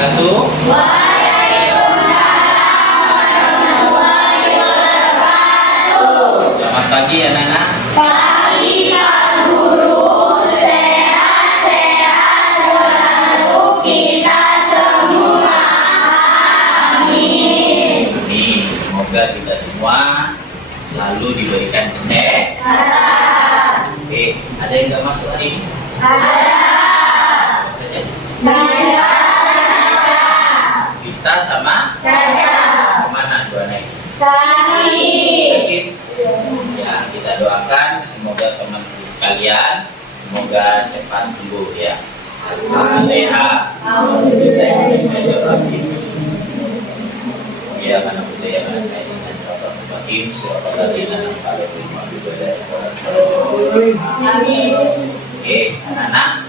wabarakatuh. Selamat pagi anak-anak. Pagi Pak Guru, sehat-sehat selalu kita semua. Amin. Amin. Semoga kita semua selalu diberikan kesehatan. Oke, ada yang nggak masuk hari ini? Ada. Apa saja? Naya Kita sama saja. kemana dua naik? Sakit. Sakit. Ya, kita doakan semoga teman kalian semoga cepat sembuh ya. Al-Fatihah. Ya, karena budaya bahasa Indonesia suratul mustaqim suratul ladzina an'amta 'alaihim ghairil maghdubi 'alaihim. Amin. Oke, anak-anak.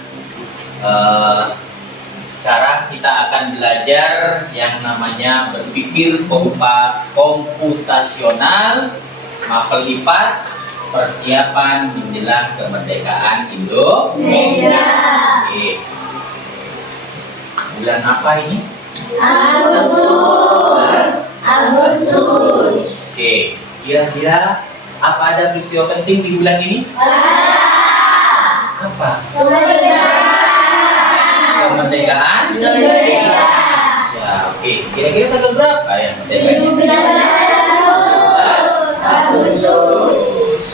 Sekarang kita akan belajar yang namanya berpikir komputasional, mapel IPAS, persiapan menjelang kemerdekaan Indonesia. Oke. Bulan apa ini? Agustus. Oke, kira-kira apa ada peristiwa penting di bulan ini? Apa? Kemerdekaan Indonesia. Ya, oke. Kira-kira tanggal berapa ya merdeka? 17 Agustus.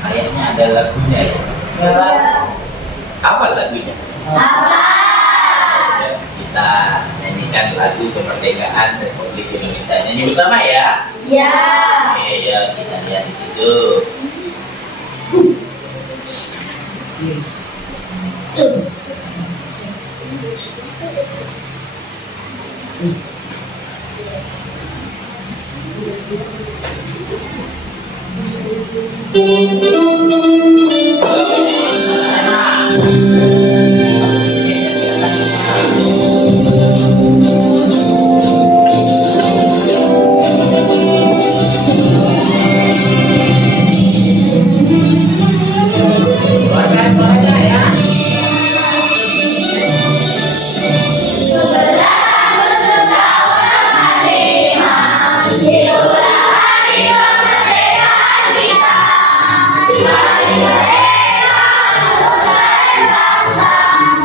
Kayaknya ada lagunya ya. Apa lagunya? Apa? Ya, kita nyanyikan lagu kemerdekaan Republik Indonesia. Nyanyi bersama ya. Ya. Oke, ya kita lihat di situ. Keluarkan suaranya ya. 17 Agustus tahun 45 itulah hari kemerdekaan kita. Hari merdeka, nusa dan bangsa.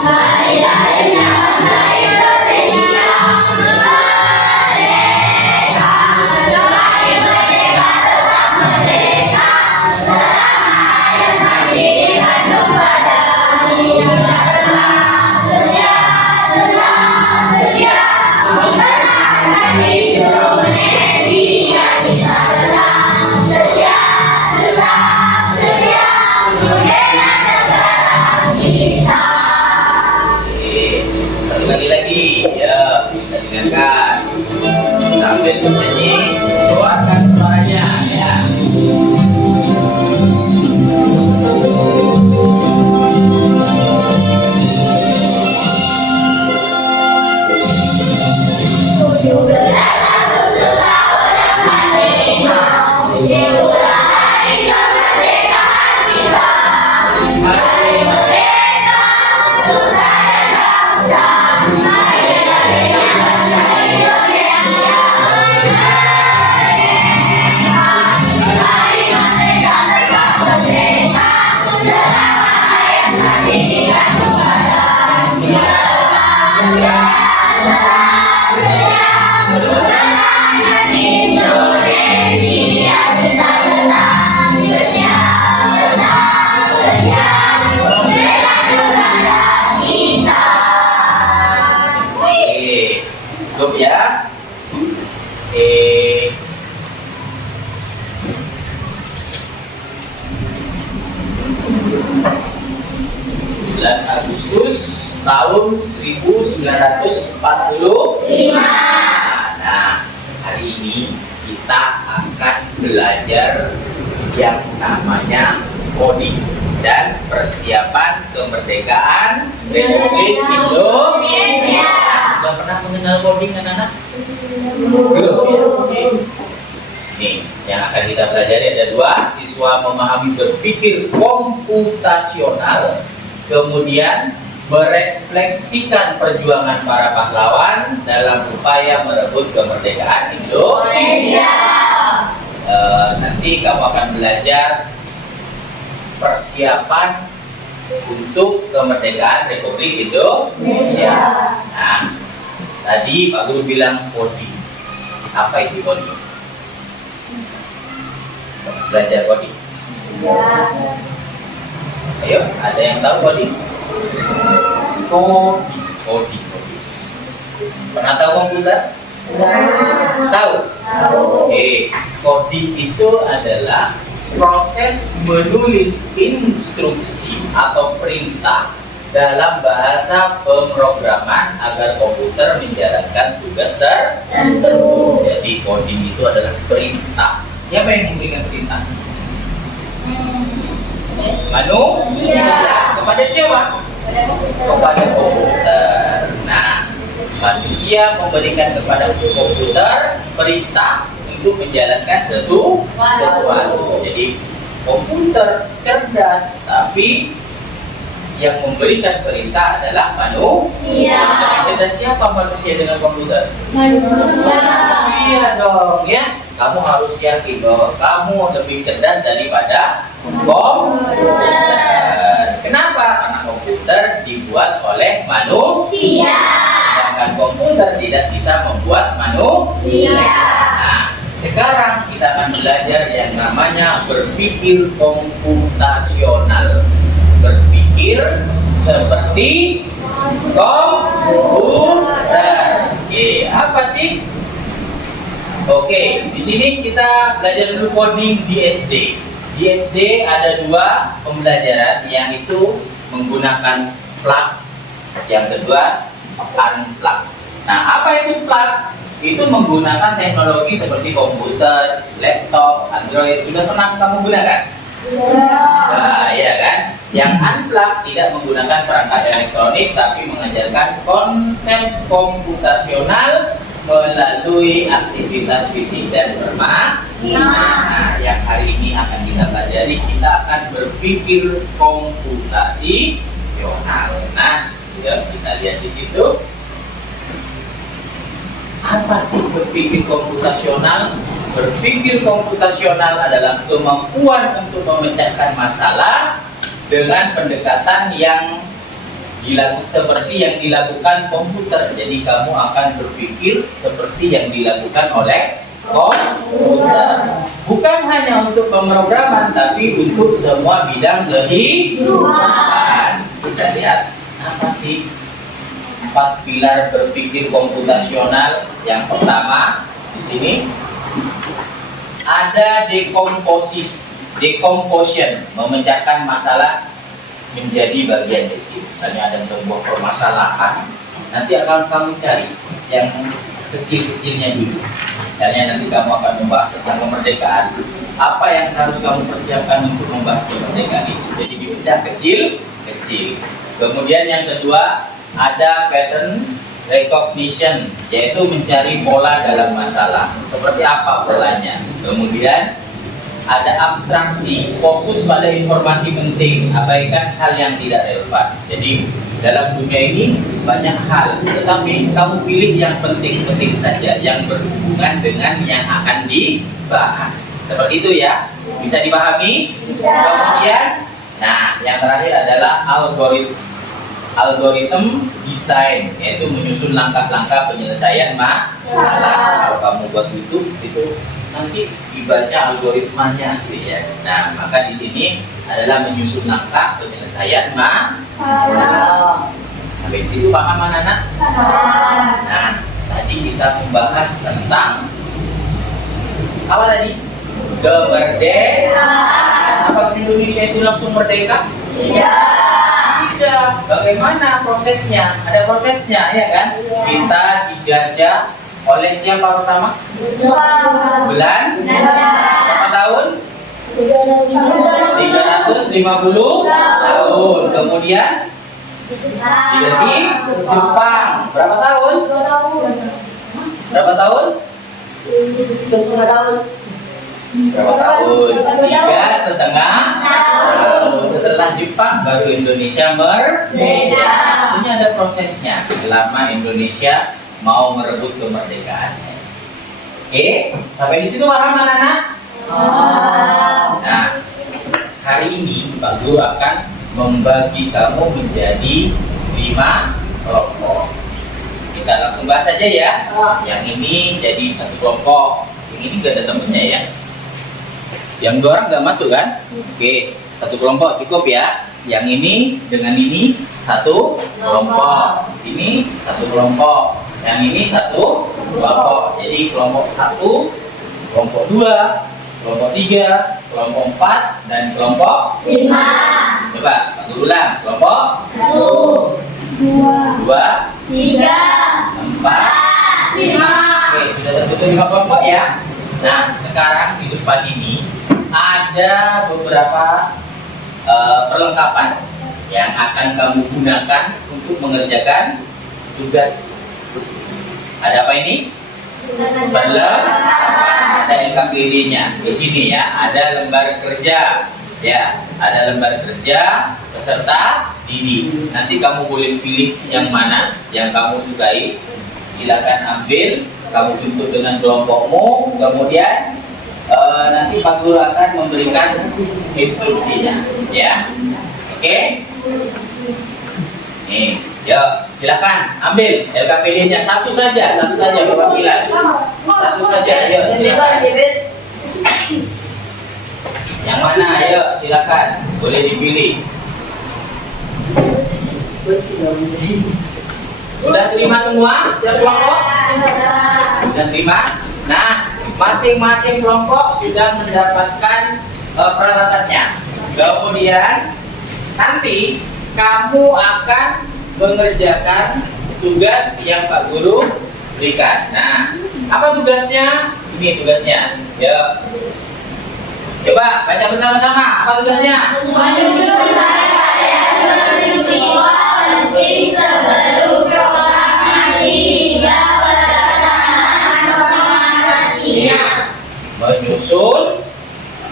Hari lahirnya bangsa Indonesia. Merdeka, semakin merdeka tetap merdeka. Selama hayat masih dikandung badan. Kita tetap setia, setia mempertahankan Indonesia. Kita tetap setia, setia membela negara kita. Oke, sekali lagi ya, kita dengarkan sambil menyanyi, keluarkan suaranya ya. Itulah hari kemerdekaan kita. Hari merdeka, nusa dan bangsa. Hari lahirnya bangsa Indonesia. Merdeka, hari merdeka tetap merdeka. Selama hayat masih dikandung badan. Kita tetap setia, mempertahankan Indonesia. Kita tetap setia, membela negara kita. Oke, cukup ya. Oke. 11 Agustus tahun 1945. Nah, hari ini kita akan belajar yang namanya coding dan persiapan kemerdekaan Republik Indonesia. Sudah pernah mengenal coding anak-anak? Belum ya? Oke. Nih, yang akan kita pelajari ada dua. Siswa memahami berpikir komputasional, kemudian merefleksikan perjuangan para pahlawan dalam upaya merebut kemerdekaan Indonesia. Nanti kamu akan belajar persiapan untuk kemerdekaan Republik Indonesia. Nah, tadi Pak Guru bilang coding. Apa itu coding? Belajar coding. Ayo, ada yang tahu coding? Coding. Pernah tahu komputer? Tahu? Oke, coding itu adalah proses menulis instruksi atau perintah dalam bahasa pemrograman agar komputer menjalankan tugas tertentu. Jadi coding itu adalah perintah. Siapa yang memberikan perintah? Manusia. Kepada siapa? Kepada komputer. Nah, manusia memberikan kepada komputer perintah untuk menjalankan sesuatu. Jadi komputer cerdas, tapi yang memberikan perintah adalah manusia. Cerdas siapa manusia dengan komputer? Manusia dong, ya. Kamu harus yakin bahwa kamu lebih cerdas daripada komputer. Kenapa? Karena komputer dibuat oleh manusia. Sedangkan komputer tidak bisa membuat manusia. Nah, sekarang kita akan belajar yang namanya berpikir komputasional. Berpikir seperti komputer. Oke, apa sih? Oke, di sini kita belajar dulu coding di SD. Di SD ada 2 pembelajaran, yang itu menggunakan plug, yang kedua unplug. Nah, apa itu plug? Itu menggunakan teknologi seperti komputer, laptop, Android. Sudah pernah kamu gunakan? Nah, ya kan? Yang unplug tidak menggunakan perangkat elektronik, tapi mengajarkan konsep komputasional melalui aktivitas fisik dan permainan. Nah, yang hari ini akan kita pelajari, kita akan berpikir komputasional. Nah, sudah kita lihat di situ. Apa sih berpikir komputasional? Berpikir komputasional adalah kemampuan untuk memecahkan masalah dengan pendekatan yang seperti yang dilakukan komputer. Jadi kamu akan berpikir seperti yang dilakukan oleh komputer. Bukan hanya untuk pemrograman, tapi untuk semua bidang kehidupan. Kita lihat apa sih 4 pilar berpikir komputasional. Yang pertama di sini ada decomposition, memecahkan masalah menjadi bagian kecil. Misalnya ada sebuah permasalahan, nanti akan kamu cari yang kecil-kecilnya dulu. Misalnya nanti kamu akan membahas tentang kemerdekaan. Apa yang harus kamu persiapkan untuk membahas kemerdekaan itu? Jadi dipecah kecil-kecil. Kemudian yang kedua ada pattern recognition, yaitu mencari pola dalam masalah. Seperti apa polanya? Kemudian ada abstraksi, fokus pada informasi penting, abaikan hal yang tidak relevan. Jadi dalam dunia ini banyak hal, tetapi kamu pilih yang penting-penting saja, yang berhubungan dengan yang akan dibahas. Seperti itu ya, bisa dipahami? Bisa. Kemudian, nah yang terakhir adalah algoritma desain, yaitu menyusun langkah-langkah penyelesaian masalah. Kalau kamu buat YouTube itu nanti dibaca algoritmanya, gitu ya. Nah, maka di sini adalah menyusun langkah penyelesaian masalah. Sampai situ paham anak-anak? Nah, tadi kita membahas tentang apa tadi? Kemerdekaan. Apakah Indonesia itu langsung merdeka? Tidak. Bagaimana prosesnya? Ada prosesnya, ya kan? Kita dijajah oleh siapa pertama? Bulan? Berapa tahun? 350 tahun. Kemudian di Jepang. Berapa tahun? Berapa tahun? 3,5 tahun. Berapa tahun? 3,5 tahun. setelah Jepang baru Indonesia Merdeka. Ini ada prosesnya selama Indonesia mau merebut kemerdekaannya. Oke, sampai di situ paham anak-anak? Nah, hari ini Pak Guru akan membagi kamu menjadi 5 kelompok. Kita langsung bahas aja ya. Yang ini jadi satu kelompok. Yang ini gak ada temennya ya. Yang 2 orang gak masuk kan? Oke, satu kelompok cukup ya. Yang ini dengan ini satu kelompok. Ini satu kelompok. Yang ini satu kelompok. Jadi kelompok 1, kelompok 2, kelompok 3, kelompok 4, dan kelompok 5. Coba Pak Guru ulang. Kelompok 1, 2, 3, 4, 5. Oke, sudah terbentuk 5 kelompok ya. Nah, sekarang di depan ini ada beberapa perlengkapan yang akan kamu gunakan untuk mengerjakan tugas. Ada apa ini? Perlengkapan. Ada LKPD-nya di sini ya. Ada lembar kerja, ya. Ada lembar kerja peserta didik. Nanti kamu boleh pilih yang mana yang kamu sukai. Silakan ambil. Kamu bentuk dengan kelompokmu. Kemudian nanti Pak Guru akan memberikan instruksinya, ya. Oke? Nih, yuk silakan ambil LKPD-nya satu saja perwakilan. Satu saja, yuk silakan. Yang mana? Yuk silakan, boleh dipilih. Sudah terima semua? Tiap kelompok? Sudah terima? Nah, masing-masing kelompok sudah mendapatkan peralatannya. Kemudian nanti kamu akan mengerjakan tugas yang Pak Guru berikan. Nah, apa tugasnya? Ini tugasnya. Ya. Coba baca bersama-sama. Apa tugasnya? Menyusun rangkaian peristiwa penting sebelum proklamasi hingga pelaksanaan proklamasinya. Menyusun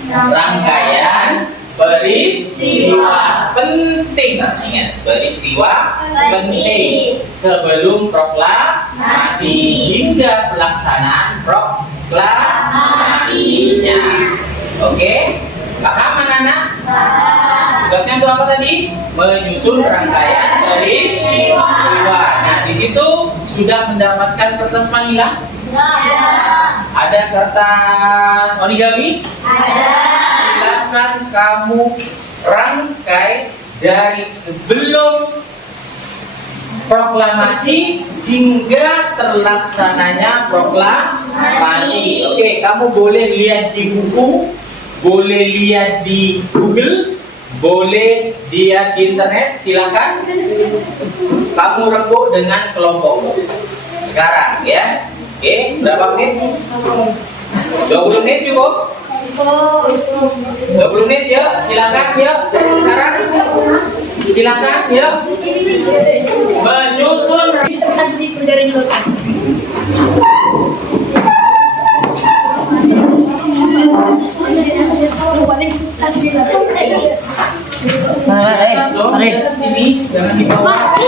rangkaian peristiwa penting. Ingat, peristiwa penting sebelum proklamasi hingga pelaksanaan proklamasinya. Oke, paham anak-anak? Tugasnya itu apa tadi? Menyusun rangkaian peristiwa. Nah, di situ sudah mendapatkan kertas manila? Ada kertas origami? Silakan kamu rangkai dari sebelum proklamasi hingga terlaksananya proklamasi. Oke, kamu boleh lihat di buku, boleh lihat di Google, boleh lihat di internet. Silakan kamu rembuk dengan kelompokmu sekarang ya. Oke, berapa menit? 20 menit cukup? 20 menit ya, silakan ya dari sekarang. Silakan ya. Menyusun sini, jangan di bawah.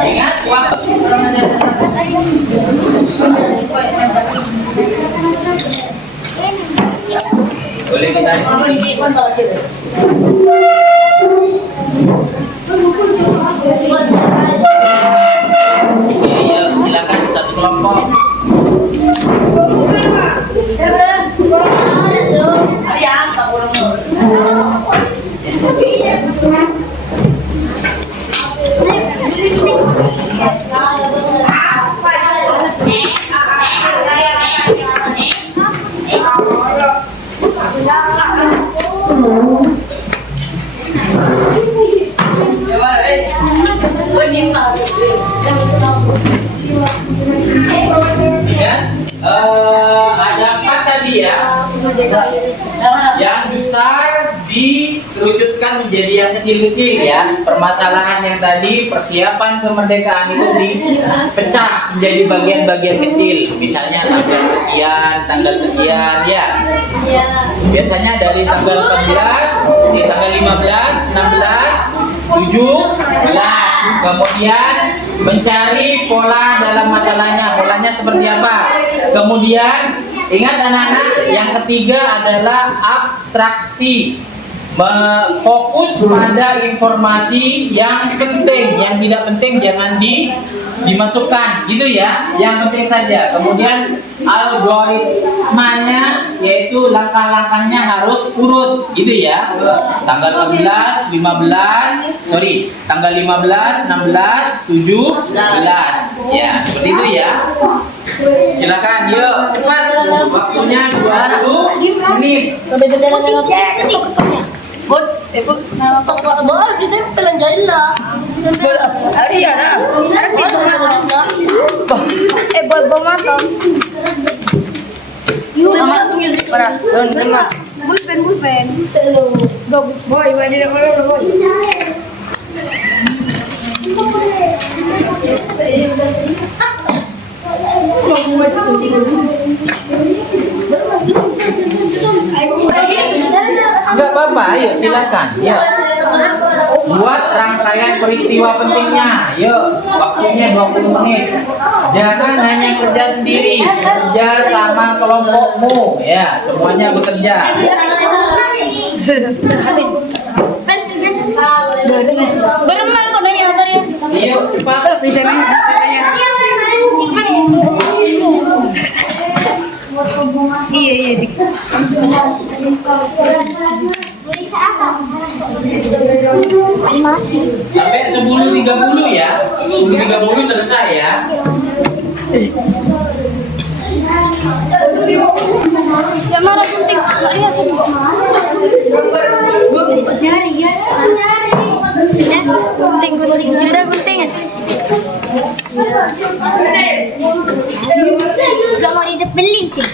Ingat, boleh kita di sini. Oke, ya silakan satu kelompok. Ingat, besar dikerucutkan menjadi yang kecil-kecil ya. Permasalahan yang tadi persiapan kemerdekaan itu dipecah menjadi bagian-bagian kecil. Misalnya tanggal sekian ya. Biasanya dari tanggal 14, di tanggal 15, 16, 17. Kemudian mencari pola dalam masalahnya. Polanya seperti apa? Kemudian ingat anak-anak, yang ketiga adalah abstraksi. Fokus pada informasi yang penting, yang tidak penting jangan dimasukkan, gitu ya. Yang penting saja. Kemudian algoritmanya, yaitu langkah-langkahnya harus urut, gitu ya. Tanggal 15, tanggal 15, 16, 17. Ya, seperti itu ya. Silakan, yuk cepat. Waktunya 20 menit. Baru kita pelanjain lah. Hari ya lah. Bawa motor. Sama tinggal di mana? Bulpen. Boy, mana dia boy? Enggak apa-apa, ayo silakan. Yuk. Buat rangkaian peristiwa pentingnya. Yuk, waktunya 20 menit. Jangan hanya kerja sendiri, kerja sama kelompokmu ya, semuanya bekerja. Berenang kok nanya apa ya? Yuk, cepat. Iya. Sampai 10.30 ya. 10.30 selesai ya. Ya marah penting. Nyari ya. Gunting. Udah gunting. Gak mau dibeli sih.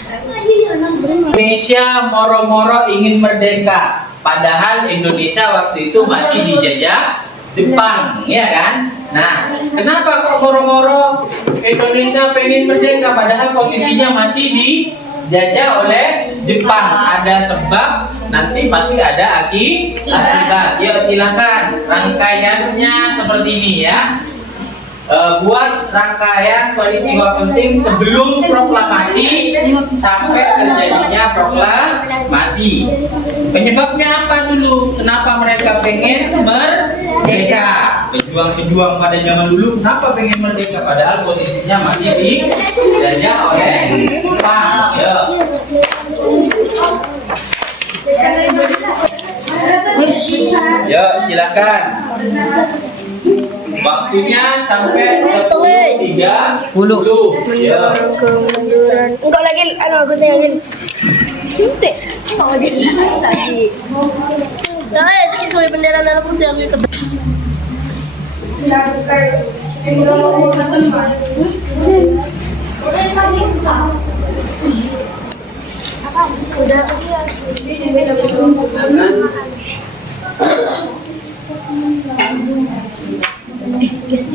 Indonesia moro-moro ingin merdeka, padahal Indonesia waktu itu masih dijajah Jepang, ya kan? Nah, kenapa kok moro-moro Indonesia pengen merdeka, padahal posisinya masih dijajah oleh Jepang? Ada sebab, nanti pasti ada akibat. Yuk silakan, rangkaiannya seperti ini ya. Buat rangkaian peristiwa penting sebelum proklamasi sampai terjadinya proklamasi. Penyebabnya apa dulu? Kenapa mereka pengen merdeka? Pejuang-pejuang pada zaman dulu kenapa pengen merdeka? Padahal posisinya masih dijajah oleh Jepang. Yuk silakan. Waktunya sampai 30. Ya. Enggak lagi, gunting lagi. Gunting. Enggak lagi lagi. Salah ya, jadi kalau bendera merah putih ambil ke Sudah. Yes.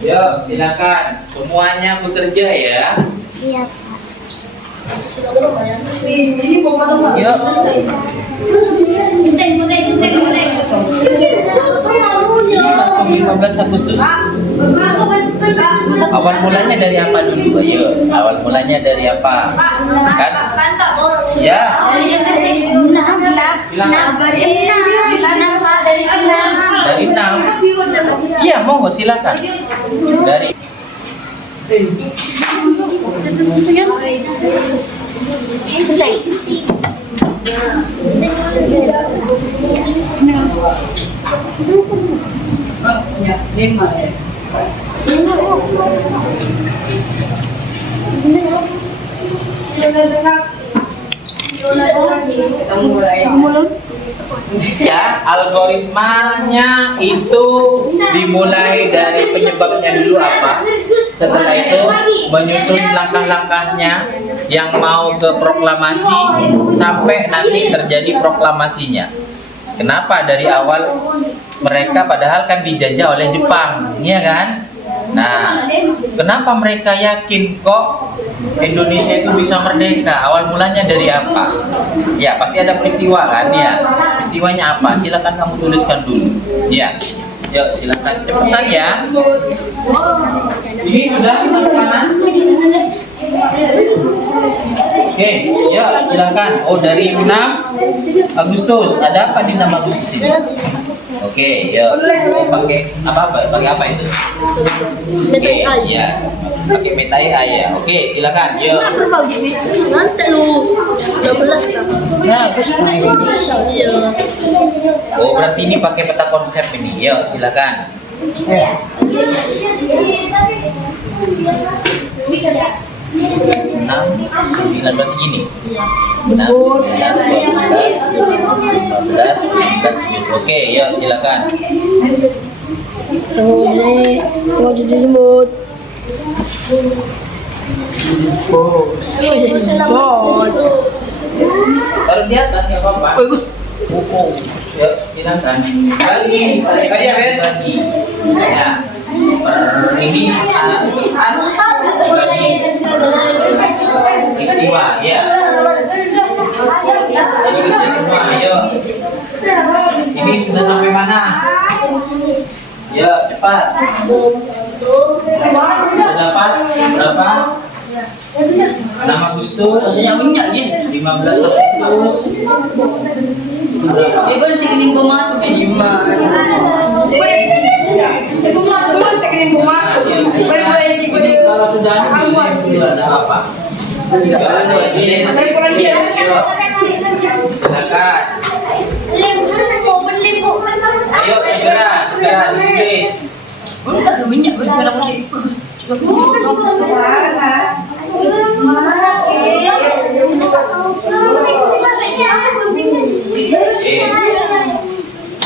Yuk, silakan. Semuanya bekerja ya. Iya, Yuk. Ini langsung 15 Agustus. Awal mulanya dari apa dulu? Ayo, awal mulanya dari apa? Kan? Ya. Dari 6. Iya, monggo silakan. Dari Ya, algoritmanya itu dimulai dari penyebabnya dulu apa. Setelah itu menyusun langkah-langkahnya yang mau ke proklamasi sampai nanti terjadi proklamasinya. Kenapa dari awal mereka padahal kan dijajah oleh Jepang, iya kan? Nah, kenapa mereka yakin kok Indonesia itu bisa merdeka? Awal mulanya dari apa? Ya, pasti ada peristiwa kan ya. Peristiwanya apa? Silakan kamu tuliskan dulu. Ya. Yuk, silakan cepetan ya. Ini sudah sampai mana? Oke, yuk silakan. Oh, dari 6 Agustus. Ada apa di 6 Agustus ini? Oke, yuk. Oh, pakai apa? Pakai apa itu? Oke, ya. Pakai meta AI ya. Oke, silakan. Yuk. Nanti lu 12 kan? Nah, Agustus. Iya. Oh, berarti ini pakai peta konsep ini. Yuk, silakan. 6, 9 berarti gini. 6, 9, 12, 15, 16, 17. Oke, yuk silakan. Ini mau jadi jemput. Bos. Taruh di atas nggak apa-apa. Oh, ya, silakan. Bagi, bagi. Ya. Ini as bagi istiwa ya. Ini bisa semua, ayo. Ini sudah sampai mana? Ya, cepat. Sudah dapat berapa? 6 Agustus, 15 Agustus. Saya baru segini rumah tuh kayak gimana? Kalau sudah ada apa? Silakan. Ayo segera ditulis. Udah minyak gue sekarang lagi.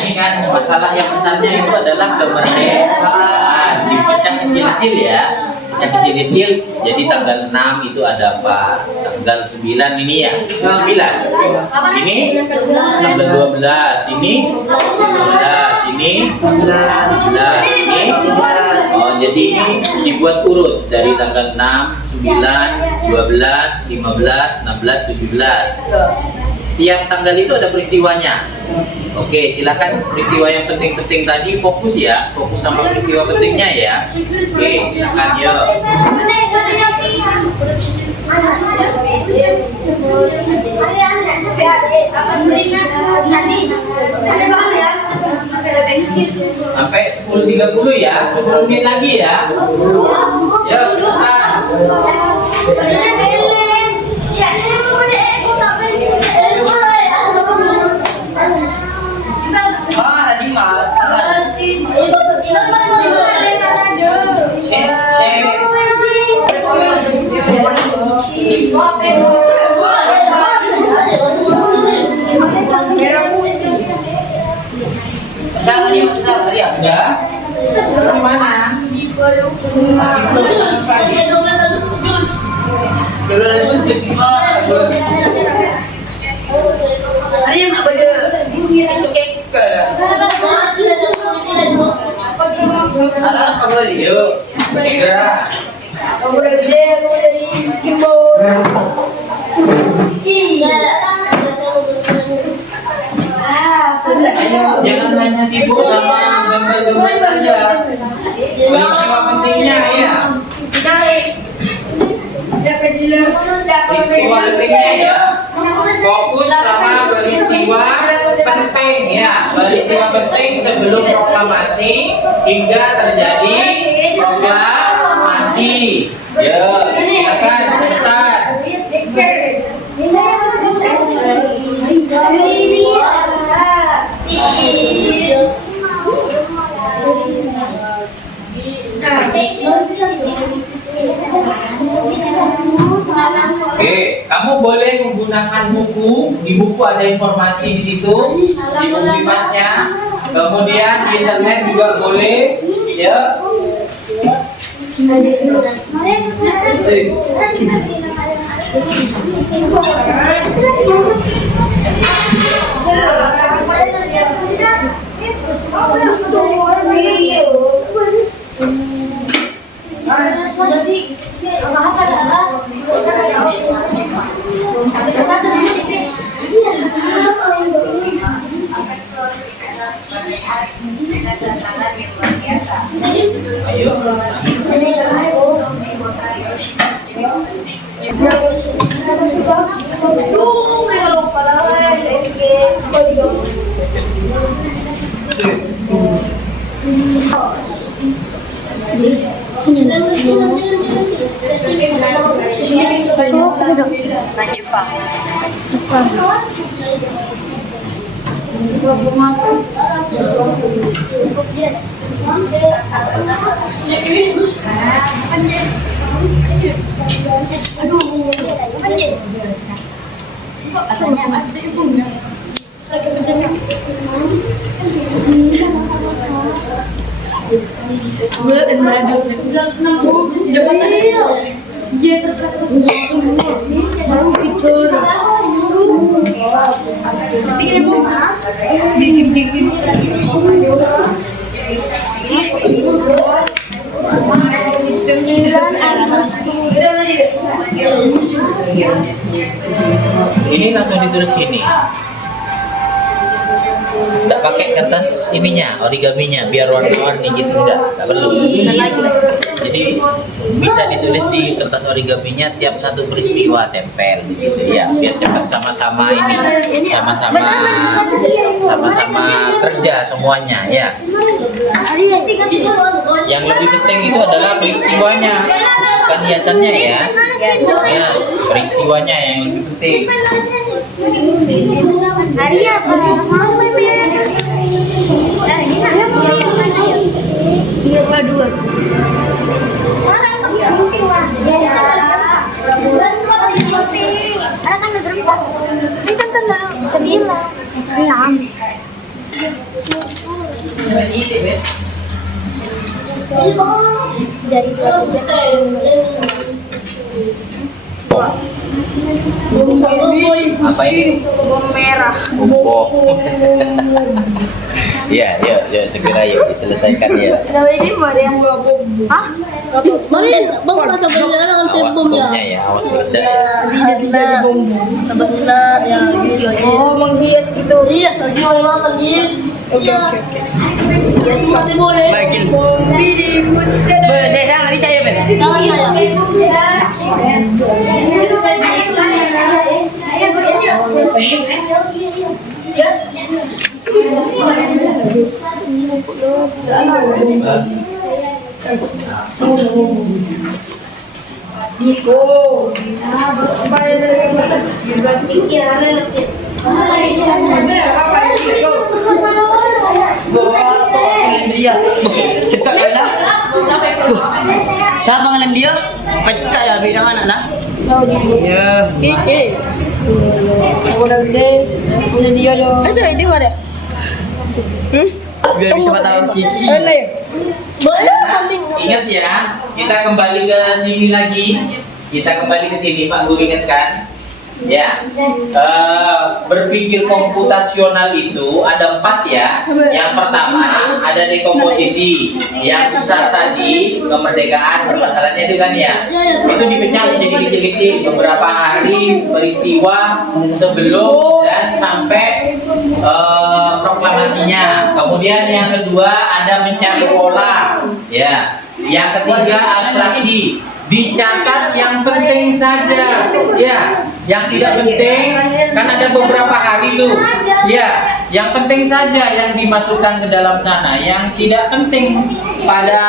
Ini kan masalah yang besarnya itu adalah kemerdekaan. Dipecah kecil-kecil ya. Pecah kecil-kecil. Jadi tanggal 6 itu ada apa? Tanggal 9 ini ya. 9. Ini tanggal 12. Ini 11. Ini 11. Ini. Oh, jadi ini dibuat urut dari tanggal 6, 9, 12, 15, 16, 17. Tiap tanggal itu ada peristiwanya. Oke, silakan peristiwa yang penting-penting tadi fokus ya, fokus sama peristiwa pentingnya ya. Oke, silakan yuk. Sampai 10.30 ya, 10 menit lagi ya. Yuk, cepetan. Tadi mas. Sama dia sudah ya? Ya. Gimana? Masih belum sekali. Dulu Agustus ada yang apa dia? Itu kek. Ada apa boleh? Yuk, segera. Ayo, jangan hanya sibuk sama gambar-gambar saja. Peristiwa pentingnya ya. Peristiwa pentingnya ya. Fokus sama peristiwa penting ya. Peristiwa penting sebelum proklamasi hingga terjadi proklamasi. Ya, silakan cepetan. Nah, Oke, kamu boleh menggunakan buku. Di buku ada informasi di situ, di buku Bipasnya. Kemudian di internet juga boleh, ya. akan selalu dikenal sebagai hari dengan tantangan yang luar biasa. Ayo. Diplomasi untuk di kota Hiroshima juga penting. Jepang. Ini langsung ditulis sini. Nggak pakai kertas ininya, origaminya, biar warna-warni gitu, nggak perlu. Jadi bisa ditulis di kertas origaminya tiap satu peristiwa tempel gitu ya, biar cepat sama-sama ini, sama-sama kerja semuanya ya. Yang lebih penting itu adalah peristiwanya, bukan hiasannya ya. Ya, peristiwanya yang lebih penting. Apa ini? Merah. Oh. Iya, yuk segera yuk diselesaikan ya. Nama ini Maria. Hah? Marin, bang masa berjalan dengan Awas sebumnya. bomnya ya, awas meledak ya. Benar ya, gitu aja. Oh, menghias gitu. Iya, lagi makan gitu. Iya. Masih boleh. Bombi di buset. Saya nanti saya Ben. Tangan saya. Dia. Cepat kan lah. Siapa ngelem dia? Cepat ya bidang anak lah. Ya. Udah dia loh. Itu ini mana? Biar bisa tahu Kiki. Boleh samping. Ingat ya, kita kembali ke sini lagi. Kita kembali ke sini, Pak Guru ingatkan. Ya, berpikir komputasional itu ada 4 ya. Yang pertama ada dekomposisi. Yang besar tadi kemerdekaan, permasalahannya itu kan ya. Itu dipecah menjadi kecil-kecil, beberapa hari peristiwa sebelum dan sampai proklamasinya. Kemudian yang kedua ada mencari pola. Ya, yang ketiga abstraksi. Dicatat yang penting saja, ya. Yang tidak penting kan ada beberapa hari tuh, ya. Yang penting saja yang dimasukkan ke dalam sana. Yang tidak penting pada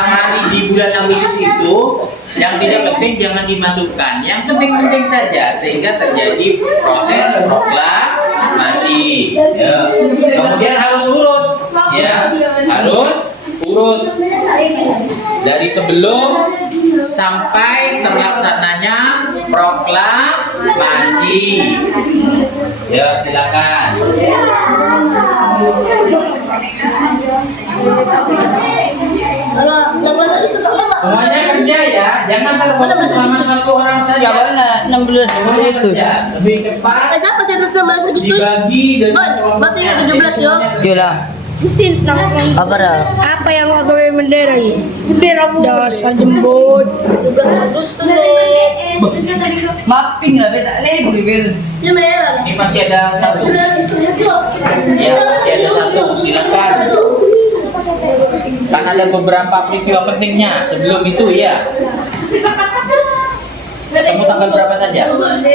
hari di bulan Agustus itu, yang tidak penting jangan dimasukkan. Yang penting-penting saja sehingga terjadi proses proklamasi. Ya. Kemudian harus urut, ya. Harus urut dari sebelum sampai terlaksananya proklamasi. Ya, silakan. Kalau nomor satu suka apa? Semuanya kerja ya, jangan terfokus sama satu orang saja. Mana 16 Semuanya Agustus. kerja, lebih cepat. Siapa sih terus 16 Agustus? Dibagi dengan Bon, berarti ingat 17 yo. Yolah. Mesin nongkrong. Apa dah? Apa yang mau gawe bendera ini? Bendera dasar jembut. 17 Agustus deh. Mapping lah, beta label. Dia merah. Ini masih ada satu. 17 Agustus yo. Ya, masih ada satu. Silakan. Kan ada beberapa peristiwa pentingnya sebelum itu ya. Kamu tanggal berapa saja? Tanggal 6.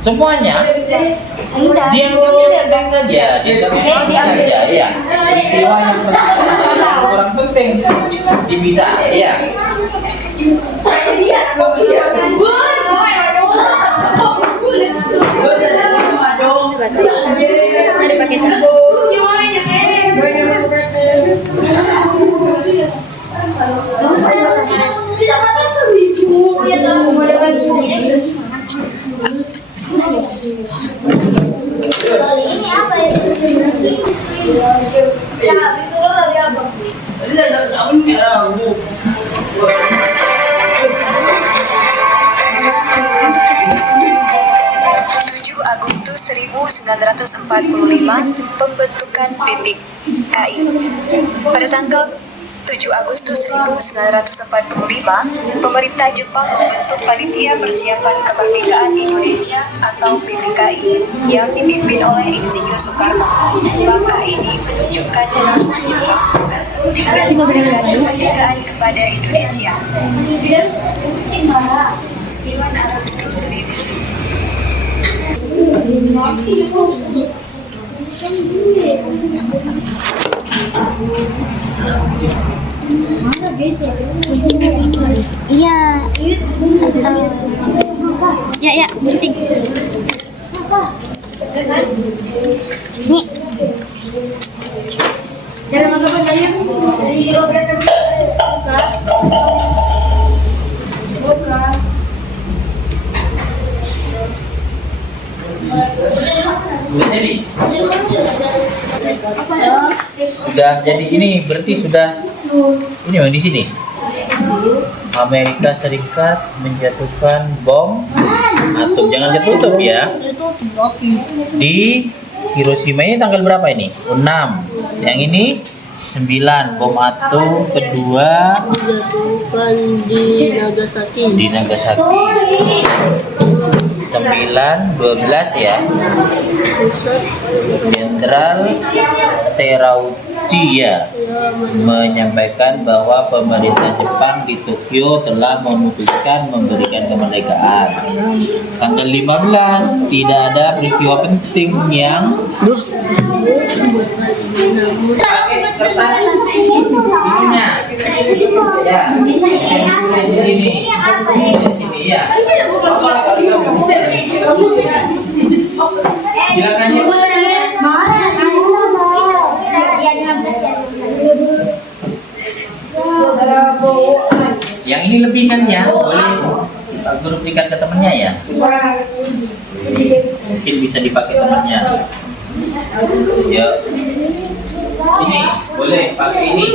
Semuanya dianggap saja, saja ya. Peristiwa yang penting yang kurang penting dipisah ya. Ada paketan. Agustus 1945 pembentukan PPKI. Pada tanggal 7 Agustus 1945, pemerintah Jepang membentuk Panitia Persiapan Kemerdekaan Indonesia atau PPKI yang dipimpin oleh Insinyur Soekarno. Langkah ini menunjukkan kemampuan Jepang akan kemerdekaan kepada Indonesia. 9 Agustus 1945. Iya. Ya, berhenti. Nih. Jangan makan tadi. Buka. Sudah jadi. Sudah jadi ini berarti sudah ini di sini. Amerika Serikat menjatuhkan bom atom. Jangan tertutup ya. Di Hiroshima ini tanggal berapa ini? 6. Yang ini 9 bom atom kedua Dijatuhkan di Nagasaki. di Nagasaki. 9 12 ya. Pusat Jenderal Terauchi ya menyampaikan bahwa pemerintah Jepang di Tokyo telah memutuskan memberikan kemerdekaan. Tanggal 15 tidak ada peristiwa penting yang pakai kertas ininya ya bisa ditulis di sini di sini ya. Silakan ya. Yang ini lebih kan ya, boleh Pak Guru berikan ke temannya ya. Mungkin bisa dipakai temannya. Ya, ini boleh pakai ini.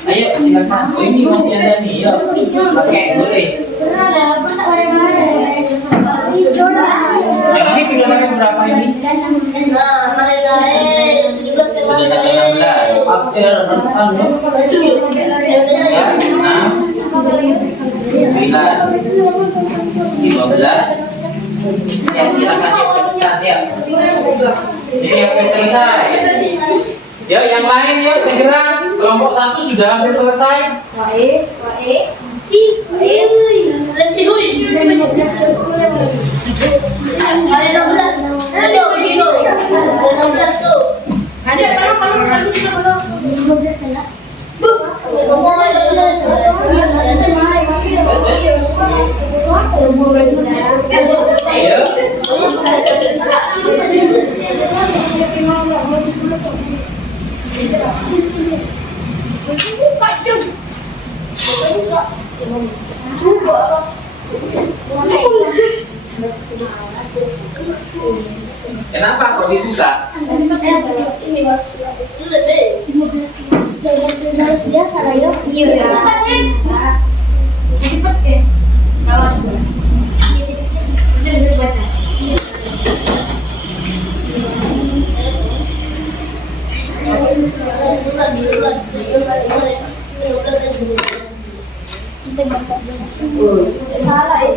Ayo silakan. Oh ini masih ada nih, yuk pakai boleh. Yang ini sudah dapat berapa ini? Nah, hari 17 Sudah tanggal 16. Ya, 6, 9, 15. Ya silakan ya cepetan ya. Ini hampir selesai. Ya yang lain ya segera. Kelompok 1 sudah hampir selesai. Let's go. Hari 16. Ayo pergi dulu. Hari 16 tuh. Ada Ayo. Kenapa kok dibuka? Harus biasa lah ya. Iya. Cepet guys. Kawan. Udah baca. Salah ya.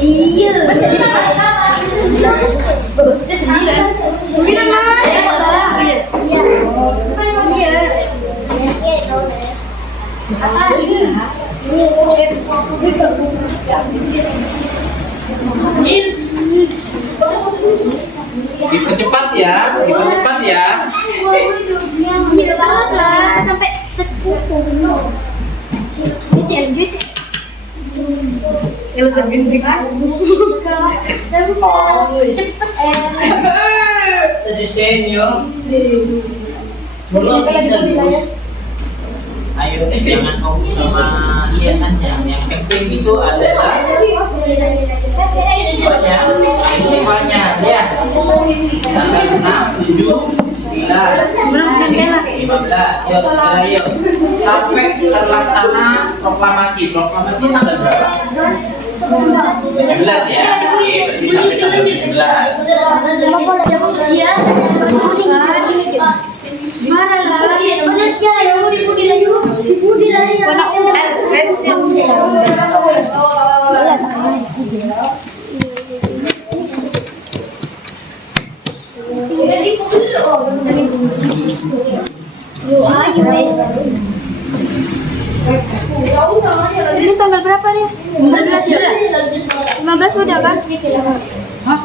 Iya. Sembilan mana? Iya. Dipercepat ya, dipercepat ya. Iya, terus lah sampai sekutu. Gece. Yang segini kan? Cepet. Tadi senior. Belum bisa lulus. Ayo jangan fokus sama hiasannya. Yang penting itu adalah istimewanya ya. Tanggal 6, 7, 9, 15. Yuk segera yuk. Sampai terlaksana proklamasi. Proklamasi tanggal berapa? 17 ya. Oke, berarti sampai tanggal 17. Marah lah. Mana siapa yang mau dipudi lagi? Dipudi lagi. Ini tanggal berapa nih? 15 udah kan? Hah?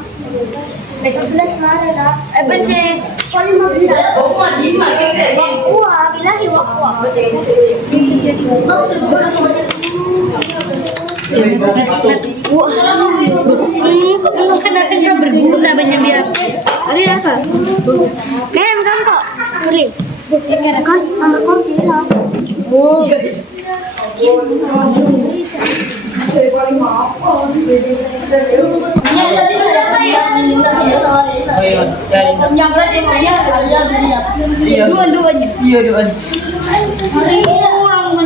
15 mana dah? Baca. Wah, bilahi waqwa. Wah, kena berguna banyak dia. Ada apa? Kirim kan kok? Boleh. Kan nomor konfirmasi. Oh. Yang berarti dia. Dua-duanya. Iya doan.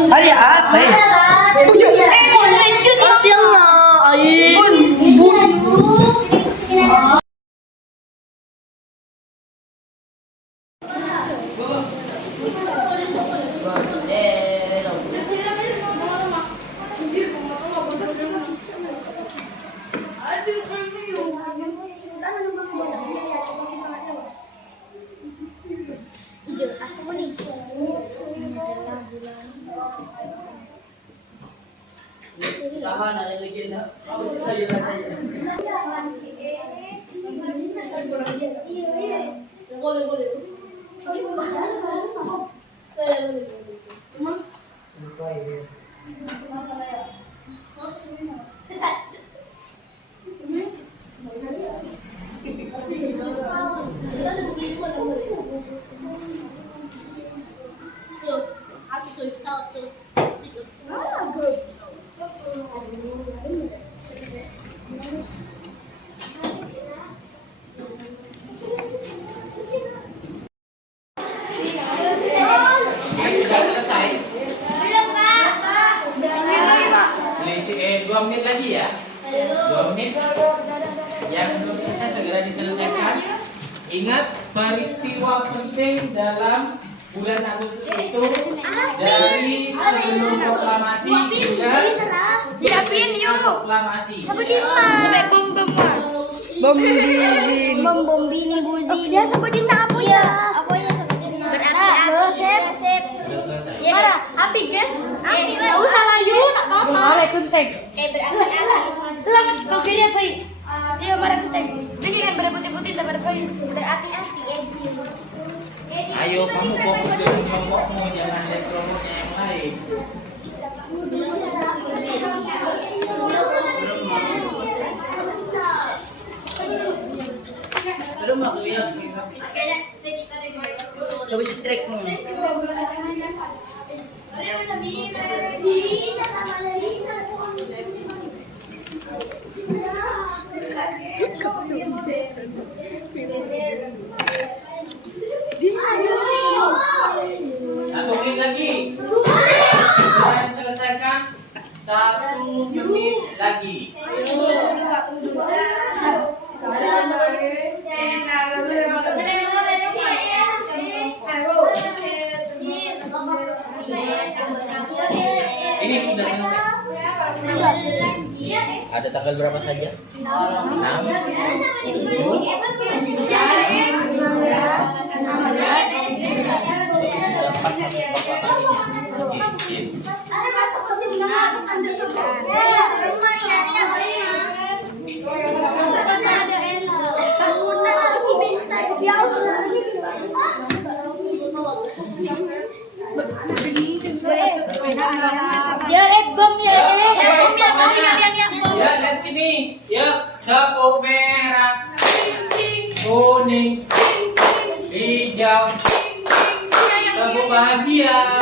Hari apa ya? Sudah selesai? Selisih 2 menit lagi ya. 2 menit. Yang belum selesai segera diselesaikan. Ingat peristiwa penting dalam bulan Agustus itu dari sebelum proklamasi hingga Diapain yuk? proklamasi. Sampai bom bini buzi. Dia sebutin apa ya? Apa ya sebutin? Berapi-api. Sudah selesai. Mana? Api guys. Api. Enggak usah layu, tak apa-apa. Mare kuntek. Berapi-api. Lang, kau kira apa? Iya, mari kuntek. Jadi kan berputih-putih tak berkayu. Berapi-api ya. Ayo kamu fokus dengan kelompokmu, jangan lihat kelompoknya yang lain. Kayaknya sekitar deh. Gak bisa track nih. Satu menit lagi. Sudah diselesaikan. 1 menit lagi. Ini sudah selesai. Ada tanggal berapa saja? 6, Ya, bom ya. Ya, lihat sini. Ya, tepuk merah, kuning, hijau, tepuk bahagia.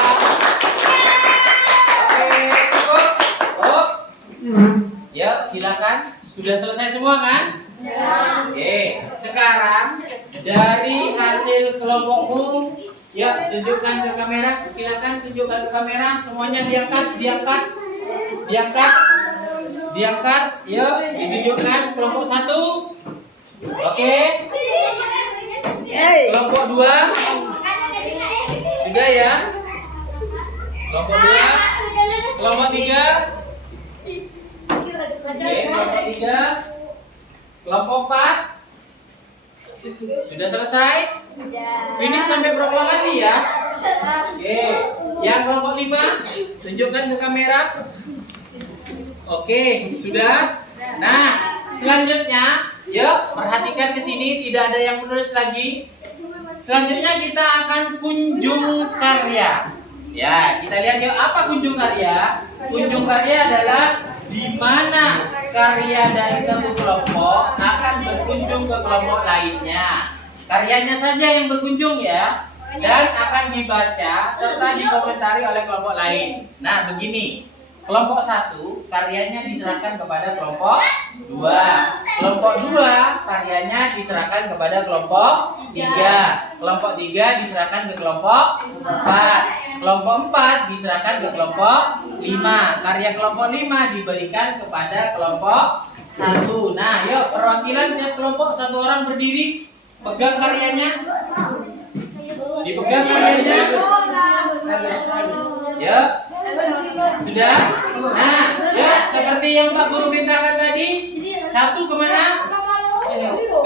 Oke, cukup. Oh. Ya, silakan. Sudah selesai semua kan? Oke, sekarang dari hasil kelompokmu, ya tunjukkan ke kamera. Silakan tunjukkan ke kamera. Semuanya diangkat. Yuk, ditunjukkan kelompok 1. Oke. Kelompok 2. Sudah ya? Kelompok 2. Kelompok 3. Oke, kelompok 3. Kelompok 4. Sudah selesai? Finish sampai proklamasi ya? Oke. Yang kelompok 5, tunjukkan ke kamera. Oke, sudah. Nah, selanjutnya, yuk perhatikan ke sini, tidak ada yang menulis lagi. Selanjutnya kita akan kunjung karya. Ya, kita lihat yuk apa kunjung karya. Kunjung karya adalah di mana karya dari satu kelompok akan berkunjung ke kelompok lainnya. Karyanya saja yang berkunjung ya, dan akan dibaca serta dikomentari oleh kelompok lain. Nah, begini. Kelompok 1 karyanya diserahkan kepada kelompok 2. Kelompok 2 karyanya diserahkan kepada kelompok 3. Kelompok 3 diserahkan ke kelompok 4. Kelompok 4 diserahkan ke kelompok 5. Karya kelompok 5 diberikan kepada kelompok 1. Nah, yuk perwakilan tiap kelompok 1 orang berdiri, pegang karyanya. Dipegang karyanya. Ya. Sudah? Nah, ya seperti yang Pak Guru perintahkan tadi. 1 kemana?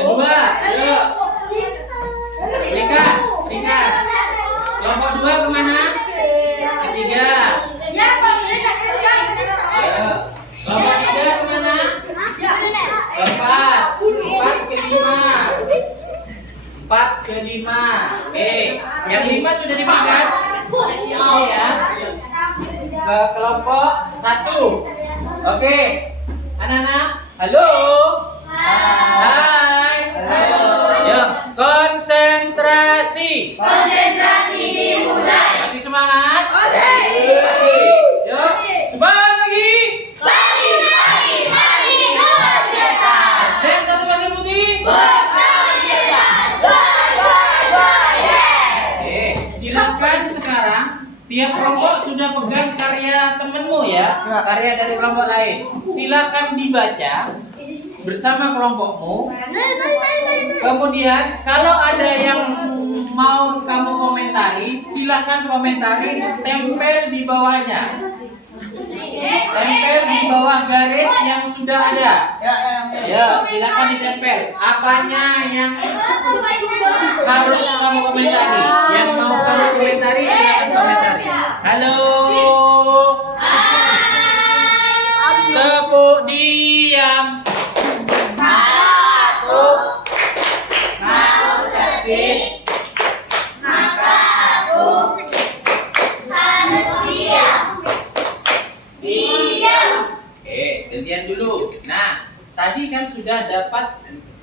Kedua, yuk. Berikan. Kelompok 2 kemana? Ketiga. Yuk. Kelompok 3 kemana? Keempat. 4 ke 5. 4 ke 5. Yang 5 sudah dipegang? Ya. Ke kelompok 1. Oke. Anak-anak, halo. Hai. Yuk, konsentrasi. Masih semangat? Masih. Yuk, semangat lagi. Dan satu pasir putih. Oke, silakan sekarang. Tiap kelompok sudah pegang karya temenmu ya, karya dari kelompok lain. Silakan dibaca bersama kelompokmu. Kemudian kalau ada yang mau kamu komentari, silakan komentari, tempel di bawahnya. Tempel di bawah garis yang sudah ada. Ya, silakan ditempel. Apanya yang harus kamu komentari? Yang mau kamu komentari, silakan komentari. Halo. Tepuk diam. Aku mau tertib. Maka aku harus diam. Diam. Gantian dulu. Nah, tadi kan sudah dapat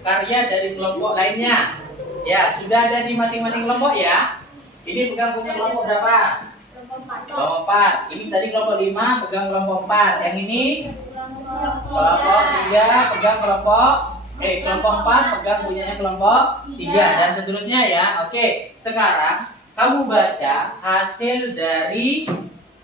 karya dari kelompok lainnya. Ya, sudah ada di masing-masing kelompok ya. Ini pegang punya kelompok berapa? Kelompok 4. Ini tadi kelompok 5 pegang kelompok 4. Yang ini kelompok 3 pegang kelompok 4 pegang punyanya kelompok 3 dan seterusnya ya. Oke, sekarang kamu baca hasil dari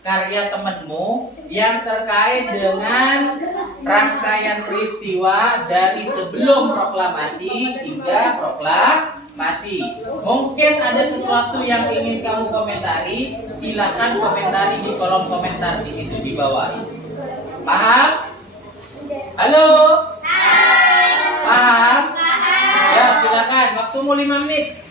karya temanmu yang terkait dengan rangkaian peristiwa dari sebelum proklamasi hingga proklamasi. Mungkin ada sesuatu yang ingin kamu komentari, silahkan komentari di kolom komentar di situ di bawah. Paham? Halo? Paham? Ya, silakan. Waktumu 5 menit.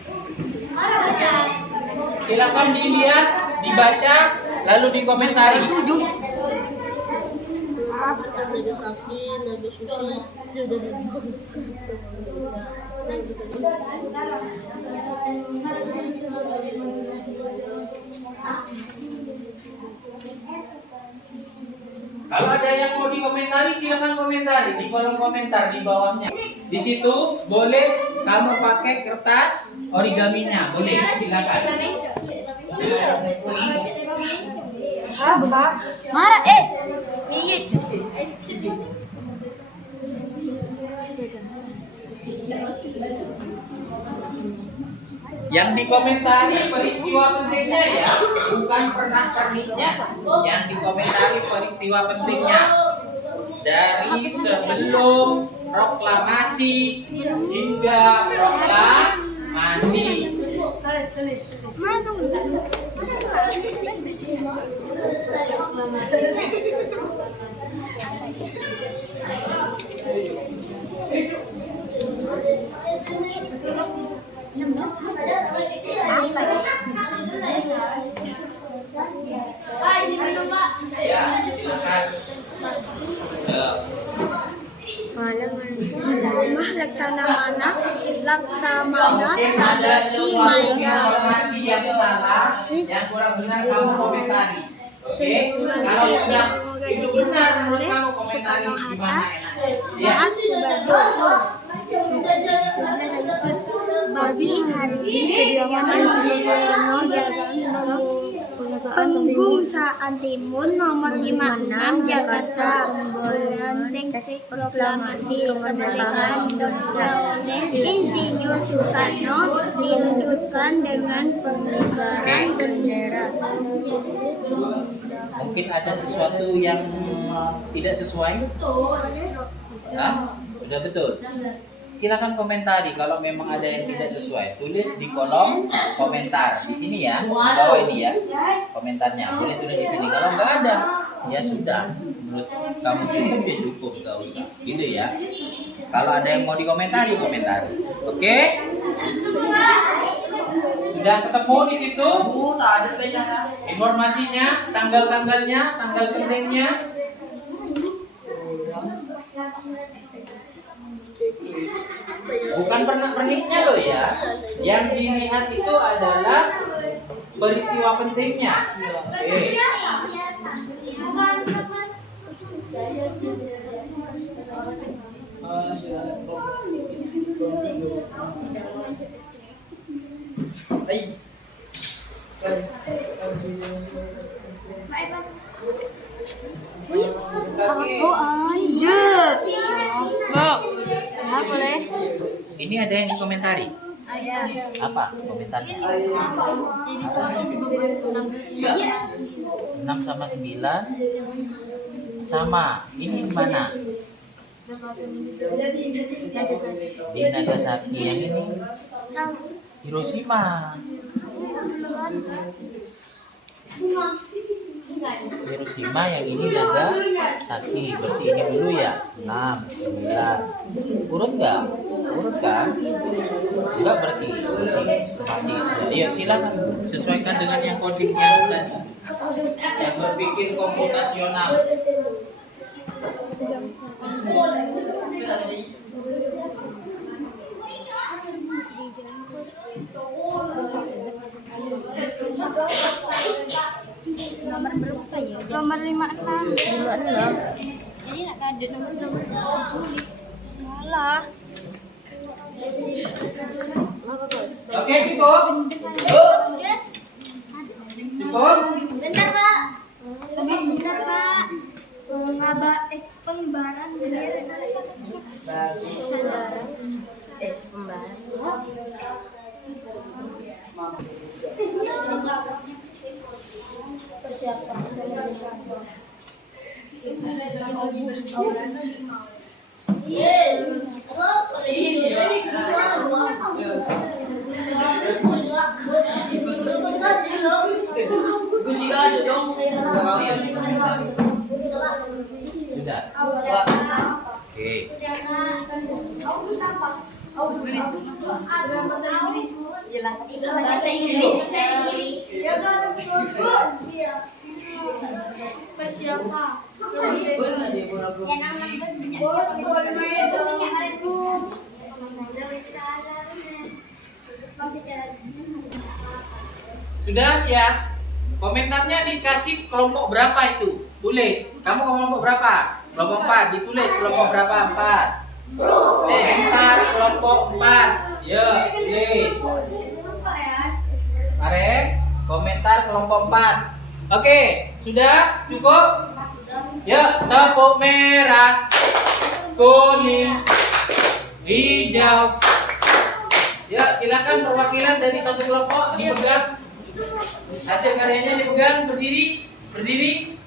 Silakan dilihat, dibaca, lalu dikomentari. Kalau ada yang mau dikomentari, silakan komentari di kolom komentar di bawahnya. Di situ boleh kamu pakai kertas origaminya, boleh, silakan. Marah Yang dikomentari peristiwa pentingnya ya, bukan pernak-perniknya. Yang dikomentari peristiwa pentingnya dari sebelum proklamasi hingga proklamasi. Ya, silakan. Laksamana Mungkin ada sesuatu informasi yang salah, yang kurang benar kamu komentari. Oke? Kalau itu benar menurut kamu komentari gimana enaknya. Ya. Bagi hari ini kediaman Soekarno Jalan Penggugsaan Timun nomor 56 Jakarta Bulan Teks Proklamasi Kemerdekaan Indonesia oleh Insinyur Soekarno dilanjutkan dengan pengibaran bendera. Mungkin ada sesuatu yang tidak sesuai? Hah? Sudah betul? Silakan komentari kalau memang ada yang tidak sesuai. Tulis di kolom komentar di sini ya, di bawah ini ya. Komentarnya boleh tulis di sini. Kalau nggak ada, ya sudah. Menurut kamu cukup ya cukup, nggak usah. Gitu ya. Kalau ada yang mau dikomentari, komentar. Oke? Sudah ketemu di situ? Informasinya, tanggal-tanggalnya, tanggal pentingnya. Bukan pernak-perniknya loh ya. Yang dilihat itu adalah peristiwa pentingnya. Oke. Boleh. Ini ada yang dikomentari. Ada. Apa komentarnya? Jadi sampai di bawah 6 sama 9 sama. Ini di mana? Di Nagasaki. Yang ini Hiroshima. Hiroshima, yang ini Nagasaki. Berarti ini dulu ya. 6, 9. Urut nggak? Urut kan? Enggak berarti masih sistematis. Iya, silakan sesuaikan dengan yang codingnya tadi. Yang berpikir komputasional. Nomor berapa ya? Nomor 56. 56. Jadi nak ada nomor Juli. Salah. cukup? Cukup? Bentar, Pak. Bentar, Pak. Pengembaraan bendera Sudah. Oke. Bahasa Inggris. Persiapan. Sudah ya. Komentarnya dikasih kelompok berapa itu? Tulis. Kamu kelompok berapa? Kelompok 4. Ditulis kelompok berapa? 4. Komentar kelompok 4. Ya, tulis. Mari, komentar kelompok 4. Oke, sudah cukup? Ya, tepuk merah, kuning, hijau. Ya, silakan perwakilan dari satu kelompok dipegang. Hasil karyanya dipegang, berdiri, berdiri.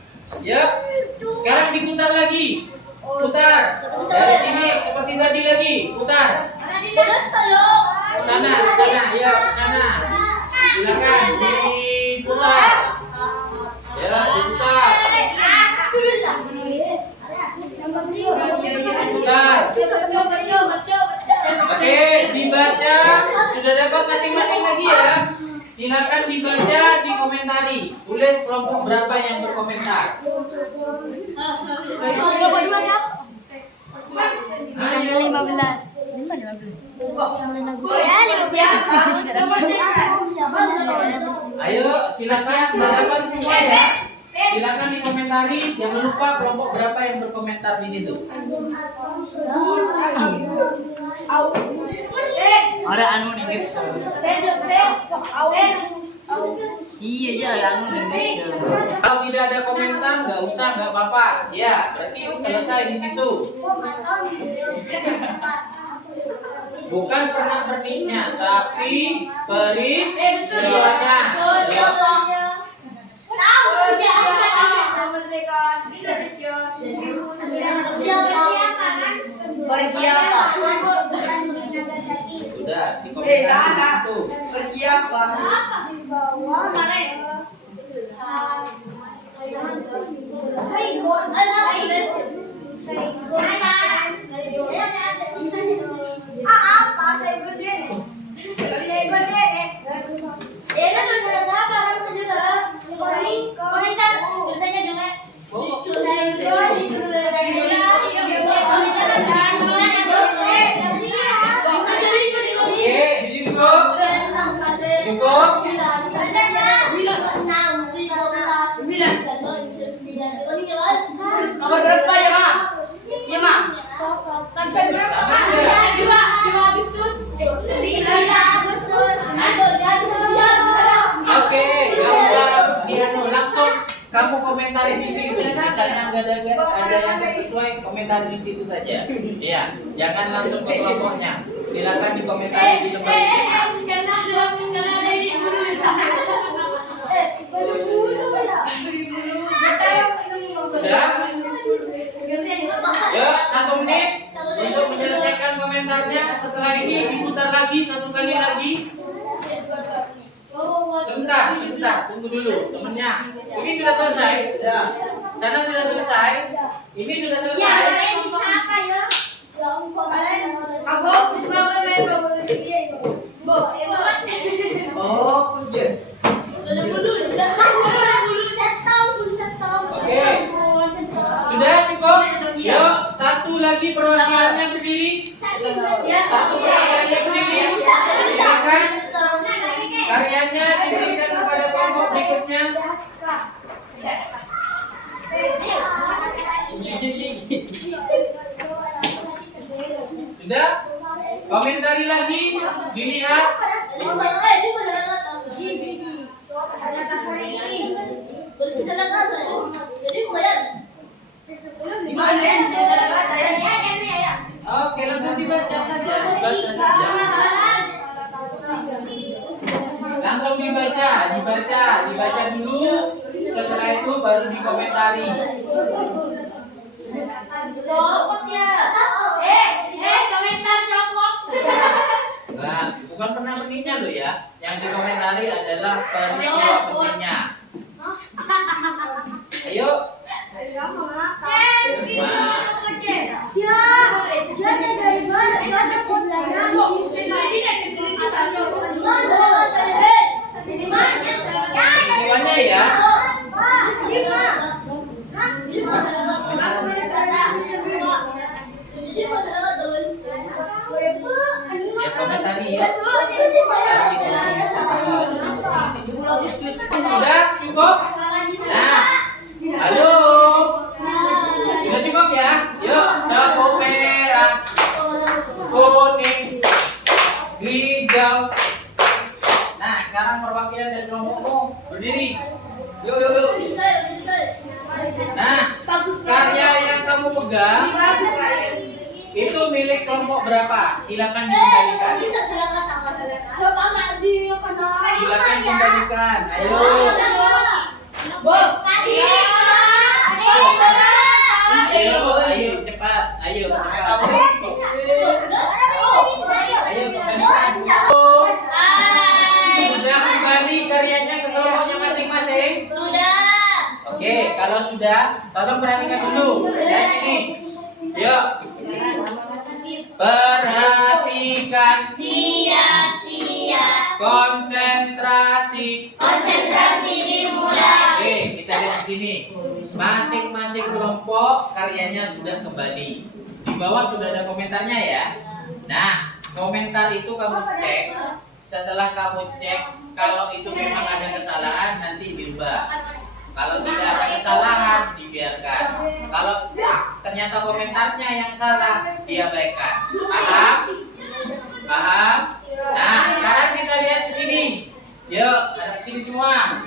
Ya, sekarang diputar lagi. Putar. Dari sini seperti tadi lagi, putar. Ke sana, ya, ke sana. Silakan diputar. Ya, diputar. Putar. Oke, dibaca. Sudah dapat masing-masing lagi ya. Silakan dibaca, dikomentari. Tulis kelompok berapa yang berkomentar. Ada 15. Ayo, silakan sudah dapat semua ya. Silakan dikomentari. Jangan lupa kelompok berapa yang berkomentar di situ. Ada anu Inggris. Iya aja anu Inggris. Kalau tidak ada komentar, nggak usah, nggak apa-apa. Ya, berarti selesai di situ. Bukan pernak-perniknya, tapi peristiwanya. Ya. Sudah, dikomentari di situ. Persiapan. Nomor berapa ya, Ma? Iya, Ma. Tanggal berapa? 2 Agustus. 9 Agustus. Oke, nggak usah dianu, langsung kamu komentari di situ. Misalnya ada yang nggak sesuai, komentari di situ saja. Iya, jangan langsung ke kelompoknya. Silakan dikomentari di lembar itu. Sudah? Yuk, 1 menit untuk menyelesaikan komentarnya. Setelah ini diputar lagi 1 kali lagi. Sebentar, tunggu dulu temennya. Ini sudah selesai. Sana sudah selesai. Ini sudah selesai. Oh, kerja. Oke. Sudah cukup? Yuk, 1 lagi perwakilannya berdiri. 1 perwakilannya berdiri. Silakan. Karyanya diberikan kepada kelompok berikutnya. Sudah? Komentari lagi, dilihat. Oke, langsung dibaca saja. Langsung dibaca dulu. Setelah itu baru dikomentari. Komentar copot. Nah, bukan pernah pentingnya loh ya. Yang dikomentari adalah peristiwa pentingnya. Ayo. Semuanya ya. Ya komentari ya. Sudah cukup? Nah, halo. Sudah cukup ya? Yuk, lampu merah, kuning, hijau. Nah, sekarang perwakilan dari kelompokmu berdiri. Yuk. Nah, karya yang kamu pegang itu milik kelompok berapa? Silakan dikembalikan. Silakan kembalikan. Ayo. Ayo cepat. Ayo kembalikan. Sudah kembali karyanya ke kelompoknya masing-masing? Oke, kalau sudah, tolong perhatikan dulu. Dari sini. Yuk. Perhatikan. Konsentrasi. Oke, kita lihat di sini. Masing-masing kelompok karyanya sudah kembali. Di bawah sudah ada komentarnya ya. Nah, komentar itu kamu cek. Setelah kamu cek, kalau itu memang ada kesalahan nanti diubah. Kalau tidak ada kesalahan, dibiarkan. Kalau ternyata komentarnya yang salah, diabaikan. Paham? Nah, sekarang kita lihat di sini. Yuk, ada di sini semua.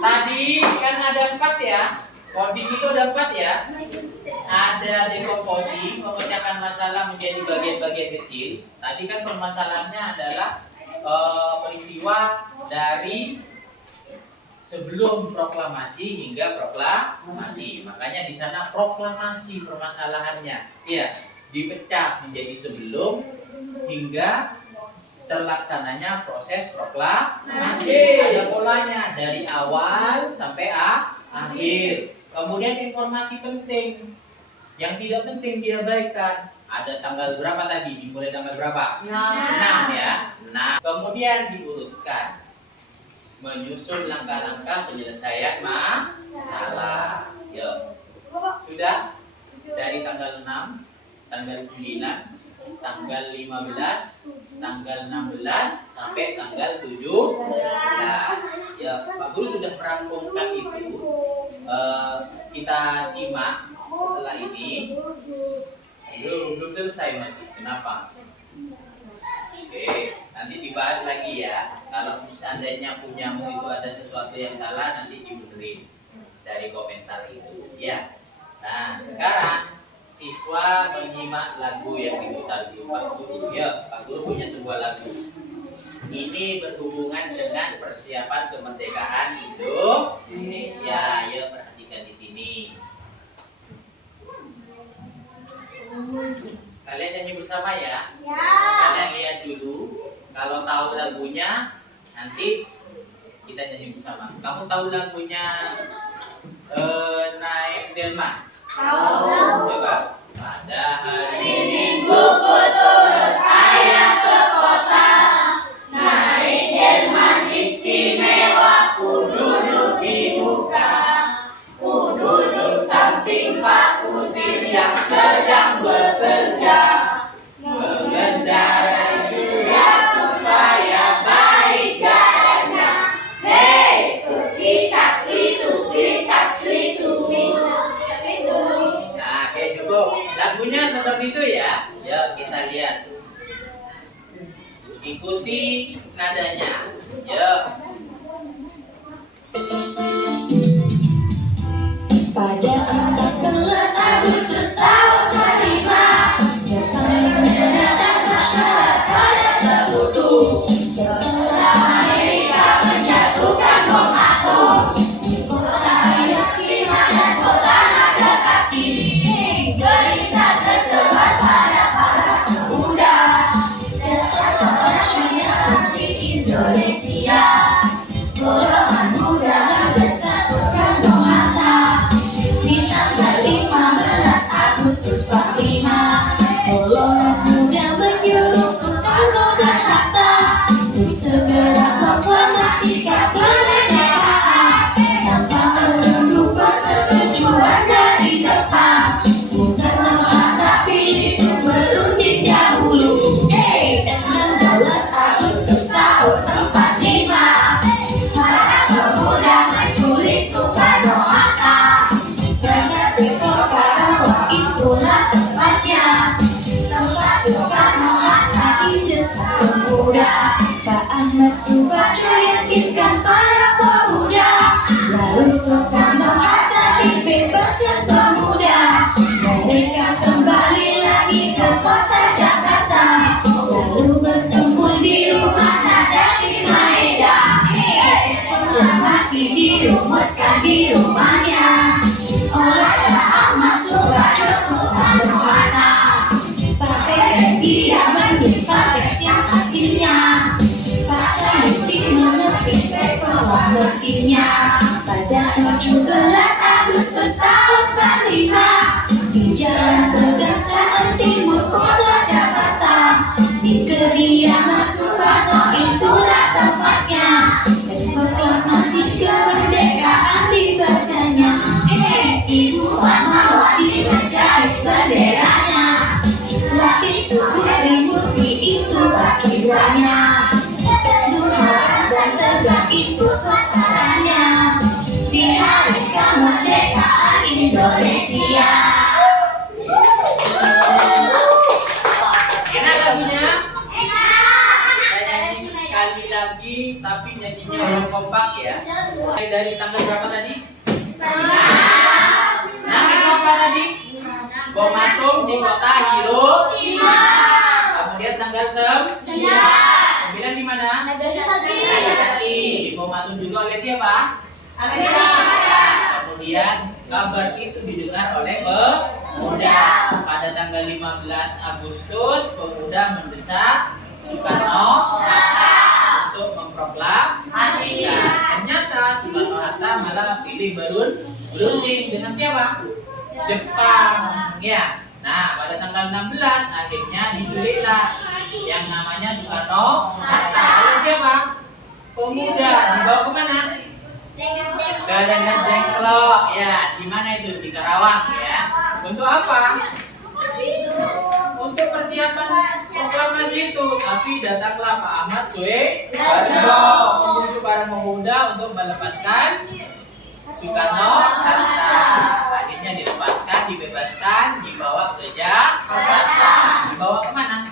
Tadi kan ada 4 ya. Coding itu ada 4 ya. Ada dekomposi, memecahkan masalah menjadi bagian-bagian kecil. Tadi kan permasalahannya adalah peristiwa dari sebelum proklamasi hingga proklamasi. Makanya di sana proklamasi permasalahannya. Ya, dipecah menjadi sebelum hingga terlaksananya proses proklamasi. Ada polanya dari awal sampai akhir. Kemudian informasi penting yang tidak penting diabaikan. Ada tanggal berapa tadi? Dimulai tanggal berapa? 6 ya. Nah, kemudian diurutkan menyusun langkah-langkah penyelesaian masalah. Yuk. Sudah dari tanggal 6, tanggal 9, tanggal 15, tanggal 16 sampai tanggal 17. Ya, Pak Guru sudah merangkumkan itu. Kita simak setelah ini. Belum selesai masih. Kenapa? Oke, nanti dibahas lagi ya. Kalau seandainya punyamu itu ada sesuatu yang salah, nanti dibenerin dari komentar itu. Ya. Nah, sekarang siswa menyimak lagu yang diputar di Pak Guru. Ya, Pak Guru punya sebuah lagu. Ini berhubungan dengan persiapan kemerdekaan Indonesia. Ya, perhatikan di sini. Kalian nyanyi bersama ya. Kalian lihat dulu. Kalau tahu lagunya, nanti kita nyanyi bersama. Kamu tahu lagunya Naik Delman? Tahu. Coba. Pada hari Minggu ku turut ayah ke kota. Naik Delman istimewa, ku duduk di muka. Ku duduk samping Pak Kusir yang sedang bekerja. Mengendarai kuda supaya baik jalannya. Hei, kita itu. Nah, oke cukup. Lagunya seperti itu ya. Yuk kita lihat. ikuti nadanya. Yuk. Pada 14 Agustus tahun 45, Jepang menyerahkan syarat pada sekutu. Setelah Amerika menjatuhkan bom atom di kota Hiroshima dan kota Nagasaki, berita tersebar pada para pemuda dan tokoh nasionalis di Indonesia. Golongan muda mendesak Soekarno-Hatta di tanggal 15 Agustus 45. Golongan muda menyuruh Soekarno dan Hatta untuk segera proklamasikan kemerdekaan tanpa menunggu persetujuan dari Jepang. Soekarno-Hatta pilih untuk berunding dahulu. 16 Agustus tahun 45. Para pemuda menculik Soekarno-Hatta. Berkas Depok Karawang itulah tempatnya, tempat Soekarno-Hatta didesak pemuda. Pak Ahmad Subarjo yakinkan para pemuda, lalu Soekarno-Hatta dibebaskan pemuda. Mereka kembali lagi ke kota Jakarta, lalu bertemu di rumah Tadashi Maeda. Masih dirumuskan di rumahnya oleh Pak Ahmad Subarjo Soekarno-Hatta. Pak BBI dia menyimpan teks yang aslinya, Pak Sayuti menetik teks proklamasinya. Pada 17 Agustus tahun 45 di Jalan Pegangsaan Timur Kota Jakarta, di kediaman Soekarno itulah tempatnya. Teks proklamasi kemerdekaan dibacanya. Ibu Fatmawati menjahit benderanya. Latif Subur Trimurti itu paskibranya. Penuh harap dan tegang itu suasananya di hari kemerdekaan Indonesia. Enak lagunya? Kita nyanyi sekali lagi, tapi nyanyinya yang kompak ya. Mulai dari tanggal berapa tadi? Tanggal berapa tadi? Bom atom di kota Hiroshima. Kemudian tanggal 9 di mana? Nagasaki. Bom atom juga oleh siapa? Amerika. Kemudian kabar itu didengar oleh pemuda. Pada tanggal 15 Agustus, pemuda mendesak Soekarno-Hatta untuk memproklamasi. Ternyata Soekarno-Hatta malah pilih berunding dengan siapa? Jepang, ya. Nah, pada tanggal 16 akhirnya diculiklah yang namanya Soekarno-Hatta oleh siapa? Pemuda. Dibawa kemana? Ke Rengas Dengklok, ya. Di mana itu? Di Karawang, ya. Untuk apa? Untuk persiapan proklamasi itu. Tapi datanglah Pak Ahmad Subarjo menuju para pemuda untuk melepaskan Soekarno-Hatta. Akhirnya dilepaskan, dibebaskan, dibawa ke Jakarta. Dibawa kemana?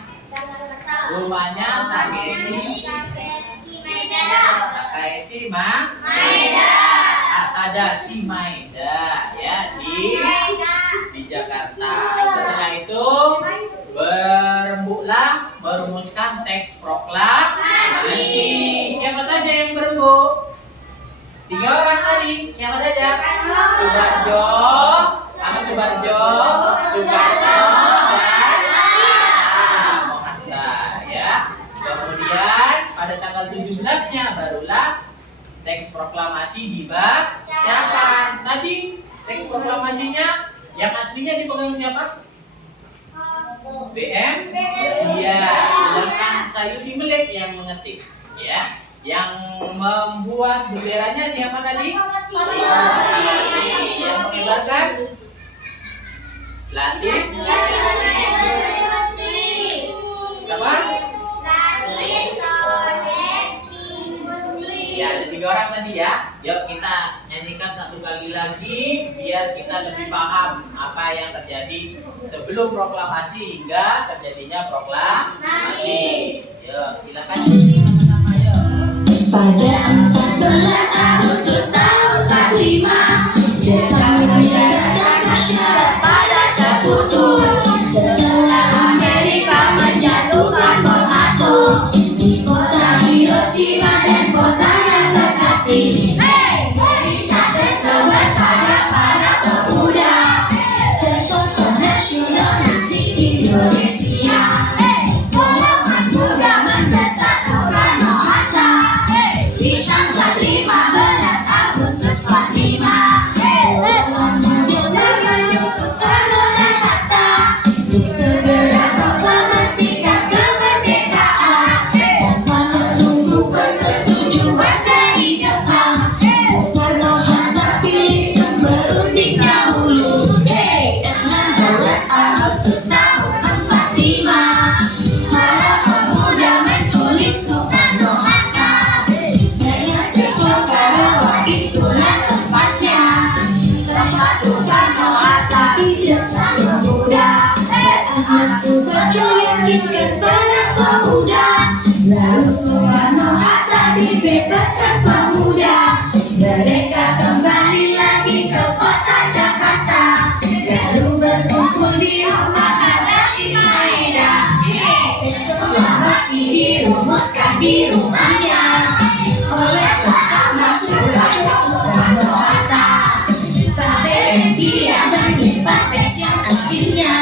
Rumahnya Tadashi Maeda, ya, di Jakarta. Setelah itu berembuklah merumuskan teks proklamasi. Siapa saja yang berembuk? 3 orang tadi. Siapa saja? Subarjo, Ahmad Subarjo, Soekarno, dan Hatta, ya. Kemudian pada tanggal 17-nya barulah teks proklamasi dibacakan. Tadi teks proklamasinya yang aslinya dipegang siapa? BM? Iya, sedangkan Sayuti Melik yang mengetik, ya. Yang membuat benderanya siapa tadi? Yang mengibarkan? Latif? Siapa? Ya, ada 3 orang tadi ya. Yuk kita nyanyikan satu kali lagi biar kita lebih paham apa yang terjadi sebelum proklamasi hingga terjadinya proklamasi. Yuk, silakan. Pada 14 Agustus tahun 45, Jepang mendaratkan syarat pada Sekutu. Setelah Amerika menjatuhkan bom atom di kota Hiroshima dan kota Nagasaki. Berikan tersebar pada para pemuda dan tokoh nasionalis di Indonesia. Golongan muda mendesak Soekarno-Hatta di tanggal 15 Agustus 45. Golongan muda mengayuh Soekarno dan Hatta untuk segera proklamasikan kemerdekaan tanpa menunggu persetujuan dari Jepang. Soekarno-Hatta pilih untuk berunding dahulu. 16 Agustus tahun 45, para pemuda menculik Soekarno-Hatta. Dari Depok Karawang itulah tempatnya, tempat Soekarno-Hatta didesak pemuda. Ahmad Subarjo yakinkan para pemuda, lalu Soekarno-Hatta dibebaskan pemuda. Mereka kembali lagi ke kota Jakarta, lalu berkumpul di rumah Hashim Maeda. Proklamasi dirumuskan di rumahnya oleh Pak Ahmad Subarjo Soekarno-Hatta. Pak BNI yang menyimpan teks yang aslinya,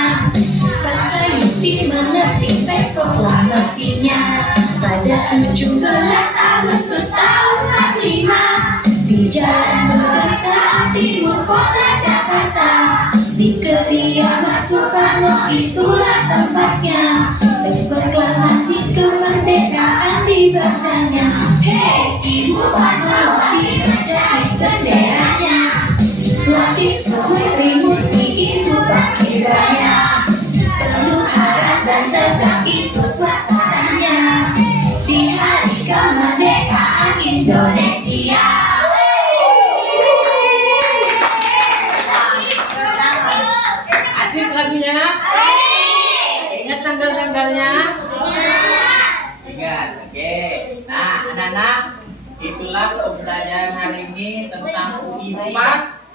Pak Sayuti mengetik teks proklamasinya. Pada 17 Agustus tahun 45, di Jalan Pegangsaan Timur Kota Jakarta, di kediaman Soekarno itulah tempatnya. Teks proklamasi kemerdekaan dibacanya. Hei, Ibu Fatmawati menjahit benderanya. Latih Suhut Trimurti itu paskibranya. Penuh harap dan tegak itu suasananya di hari kemerdekaan Indonesia. Asik lagunya? Ingat tanggal-tanggalnya? Ingat, oke. Nah, anak-anak, itulah pembelajaran hari ini tentang UIPAS,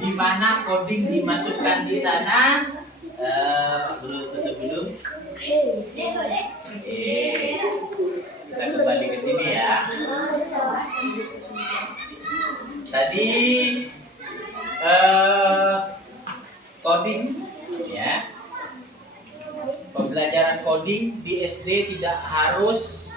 di mana coding dimasukkan di sana. Dulu tutup dulu. Kita kembali ke sini ya. Tadi coding ya. Pembelajaran coding di SD tidak harus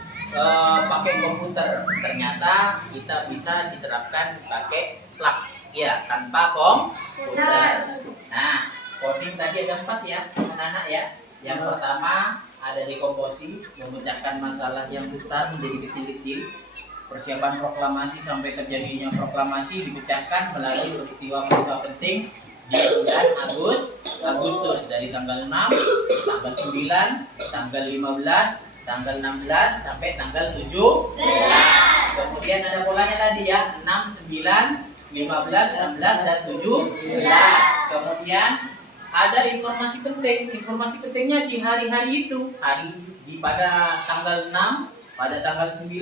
pakai komputer. Ternyata kita bisa diterapkan pakai plug ya, tanpa komputer. Nah, coding tadi ada 4 ya, anak-anak ya. Yang pertama ada dekomposi, memecahkan masalah yang besar menjadi kecil-kecil. Persiapan proklamasi sampai terjadinya proklamasi dipecahkan melalui peristiwa-peristiwa penting di bulan Agustus dari tanggal 6, tanggal 9, tanggal 15, tanggal 16 sampai tanggal 17. Kemudian ada polanya tadi ya, 6, 9, 15, 16 dan 17. Kemudian ada informasi penting. Informasi pentingnya di hari-hari itu, pada tanggal 6, pada tanggal 9,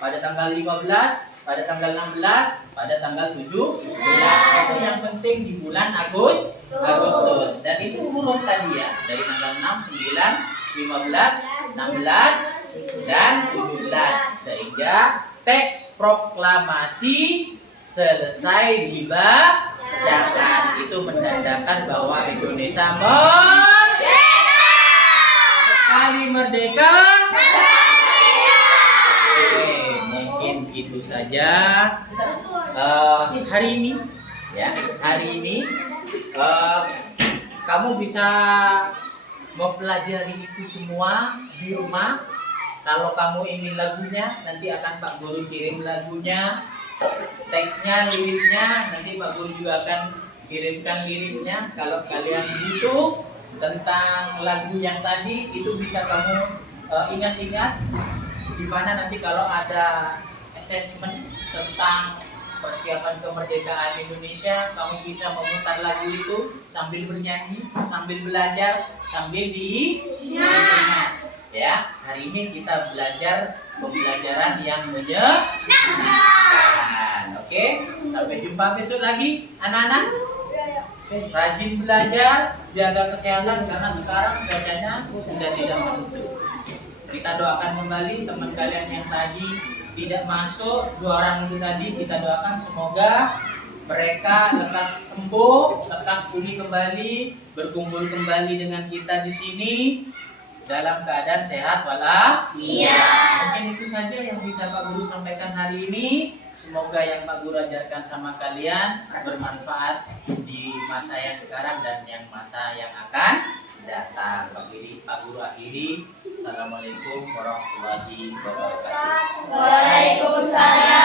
pada tanggal 15, pada tanggal 16, pada tanggal 17. Itu yang penting di bulan Agustus. Dan itu urut tadi ya, dari tanggal 6, 9, 15, 16 dan 17. Sehingga teks proklamasi selesai dibacakan. Itu menandakan bahwa Indonesia sekali merdeka. Oke, mungkin itu saja hari ini ya. Hari ini kamu bisa mempelajari itu semua di rumah. Kalau kamu ingin lagunya, nanti akan Pak Guru kirim lagunya, teksnya, liriknya. Nanti Pak Guru juga akan kirimkan liriknya. Kalau kalian butuh tentang lagu yang tadi, itu bisa kamu ingat-ingat. Di mana nanti kalau ada assessment tentang persiapan kemerdekaan Indonesia, kamu bisa memutar lagu itu sambil bernyanyi, sambil belajar, sambil diingat. Ya, hari ini kita belajar pembelajaran yang menyenangkan. Oke, sampai jumpa besok lagi, anak-anak. Rajin belajar, jaga kesehatan karena sekarang cuacanya sudah tidak menentu. Kita doakan kembali teman kalian yang tadi tidak masuk, 2 orang itu tadi kita doakan semoga mereka lekas sembuh, lekas pulih kembali, berkumpul kembali dengan kita di sini dalam keadaan sehat walafiat. Mungkin itu saja yang bisa Pak Guru sampaikan hari ini. Semoga yang Pak Guru ajarkan sama kalian bermanfaat di masa yang sekarang dan yang masa yang akan datang. Pak Guru akhiri. Assalamualaikum warahmatullahi wabarakatuh. Waalaikumsalam.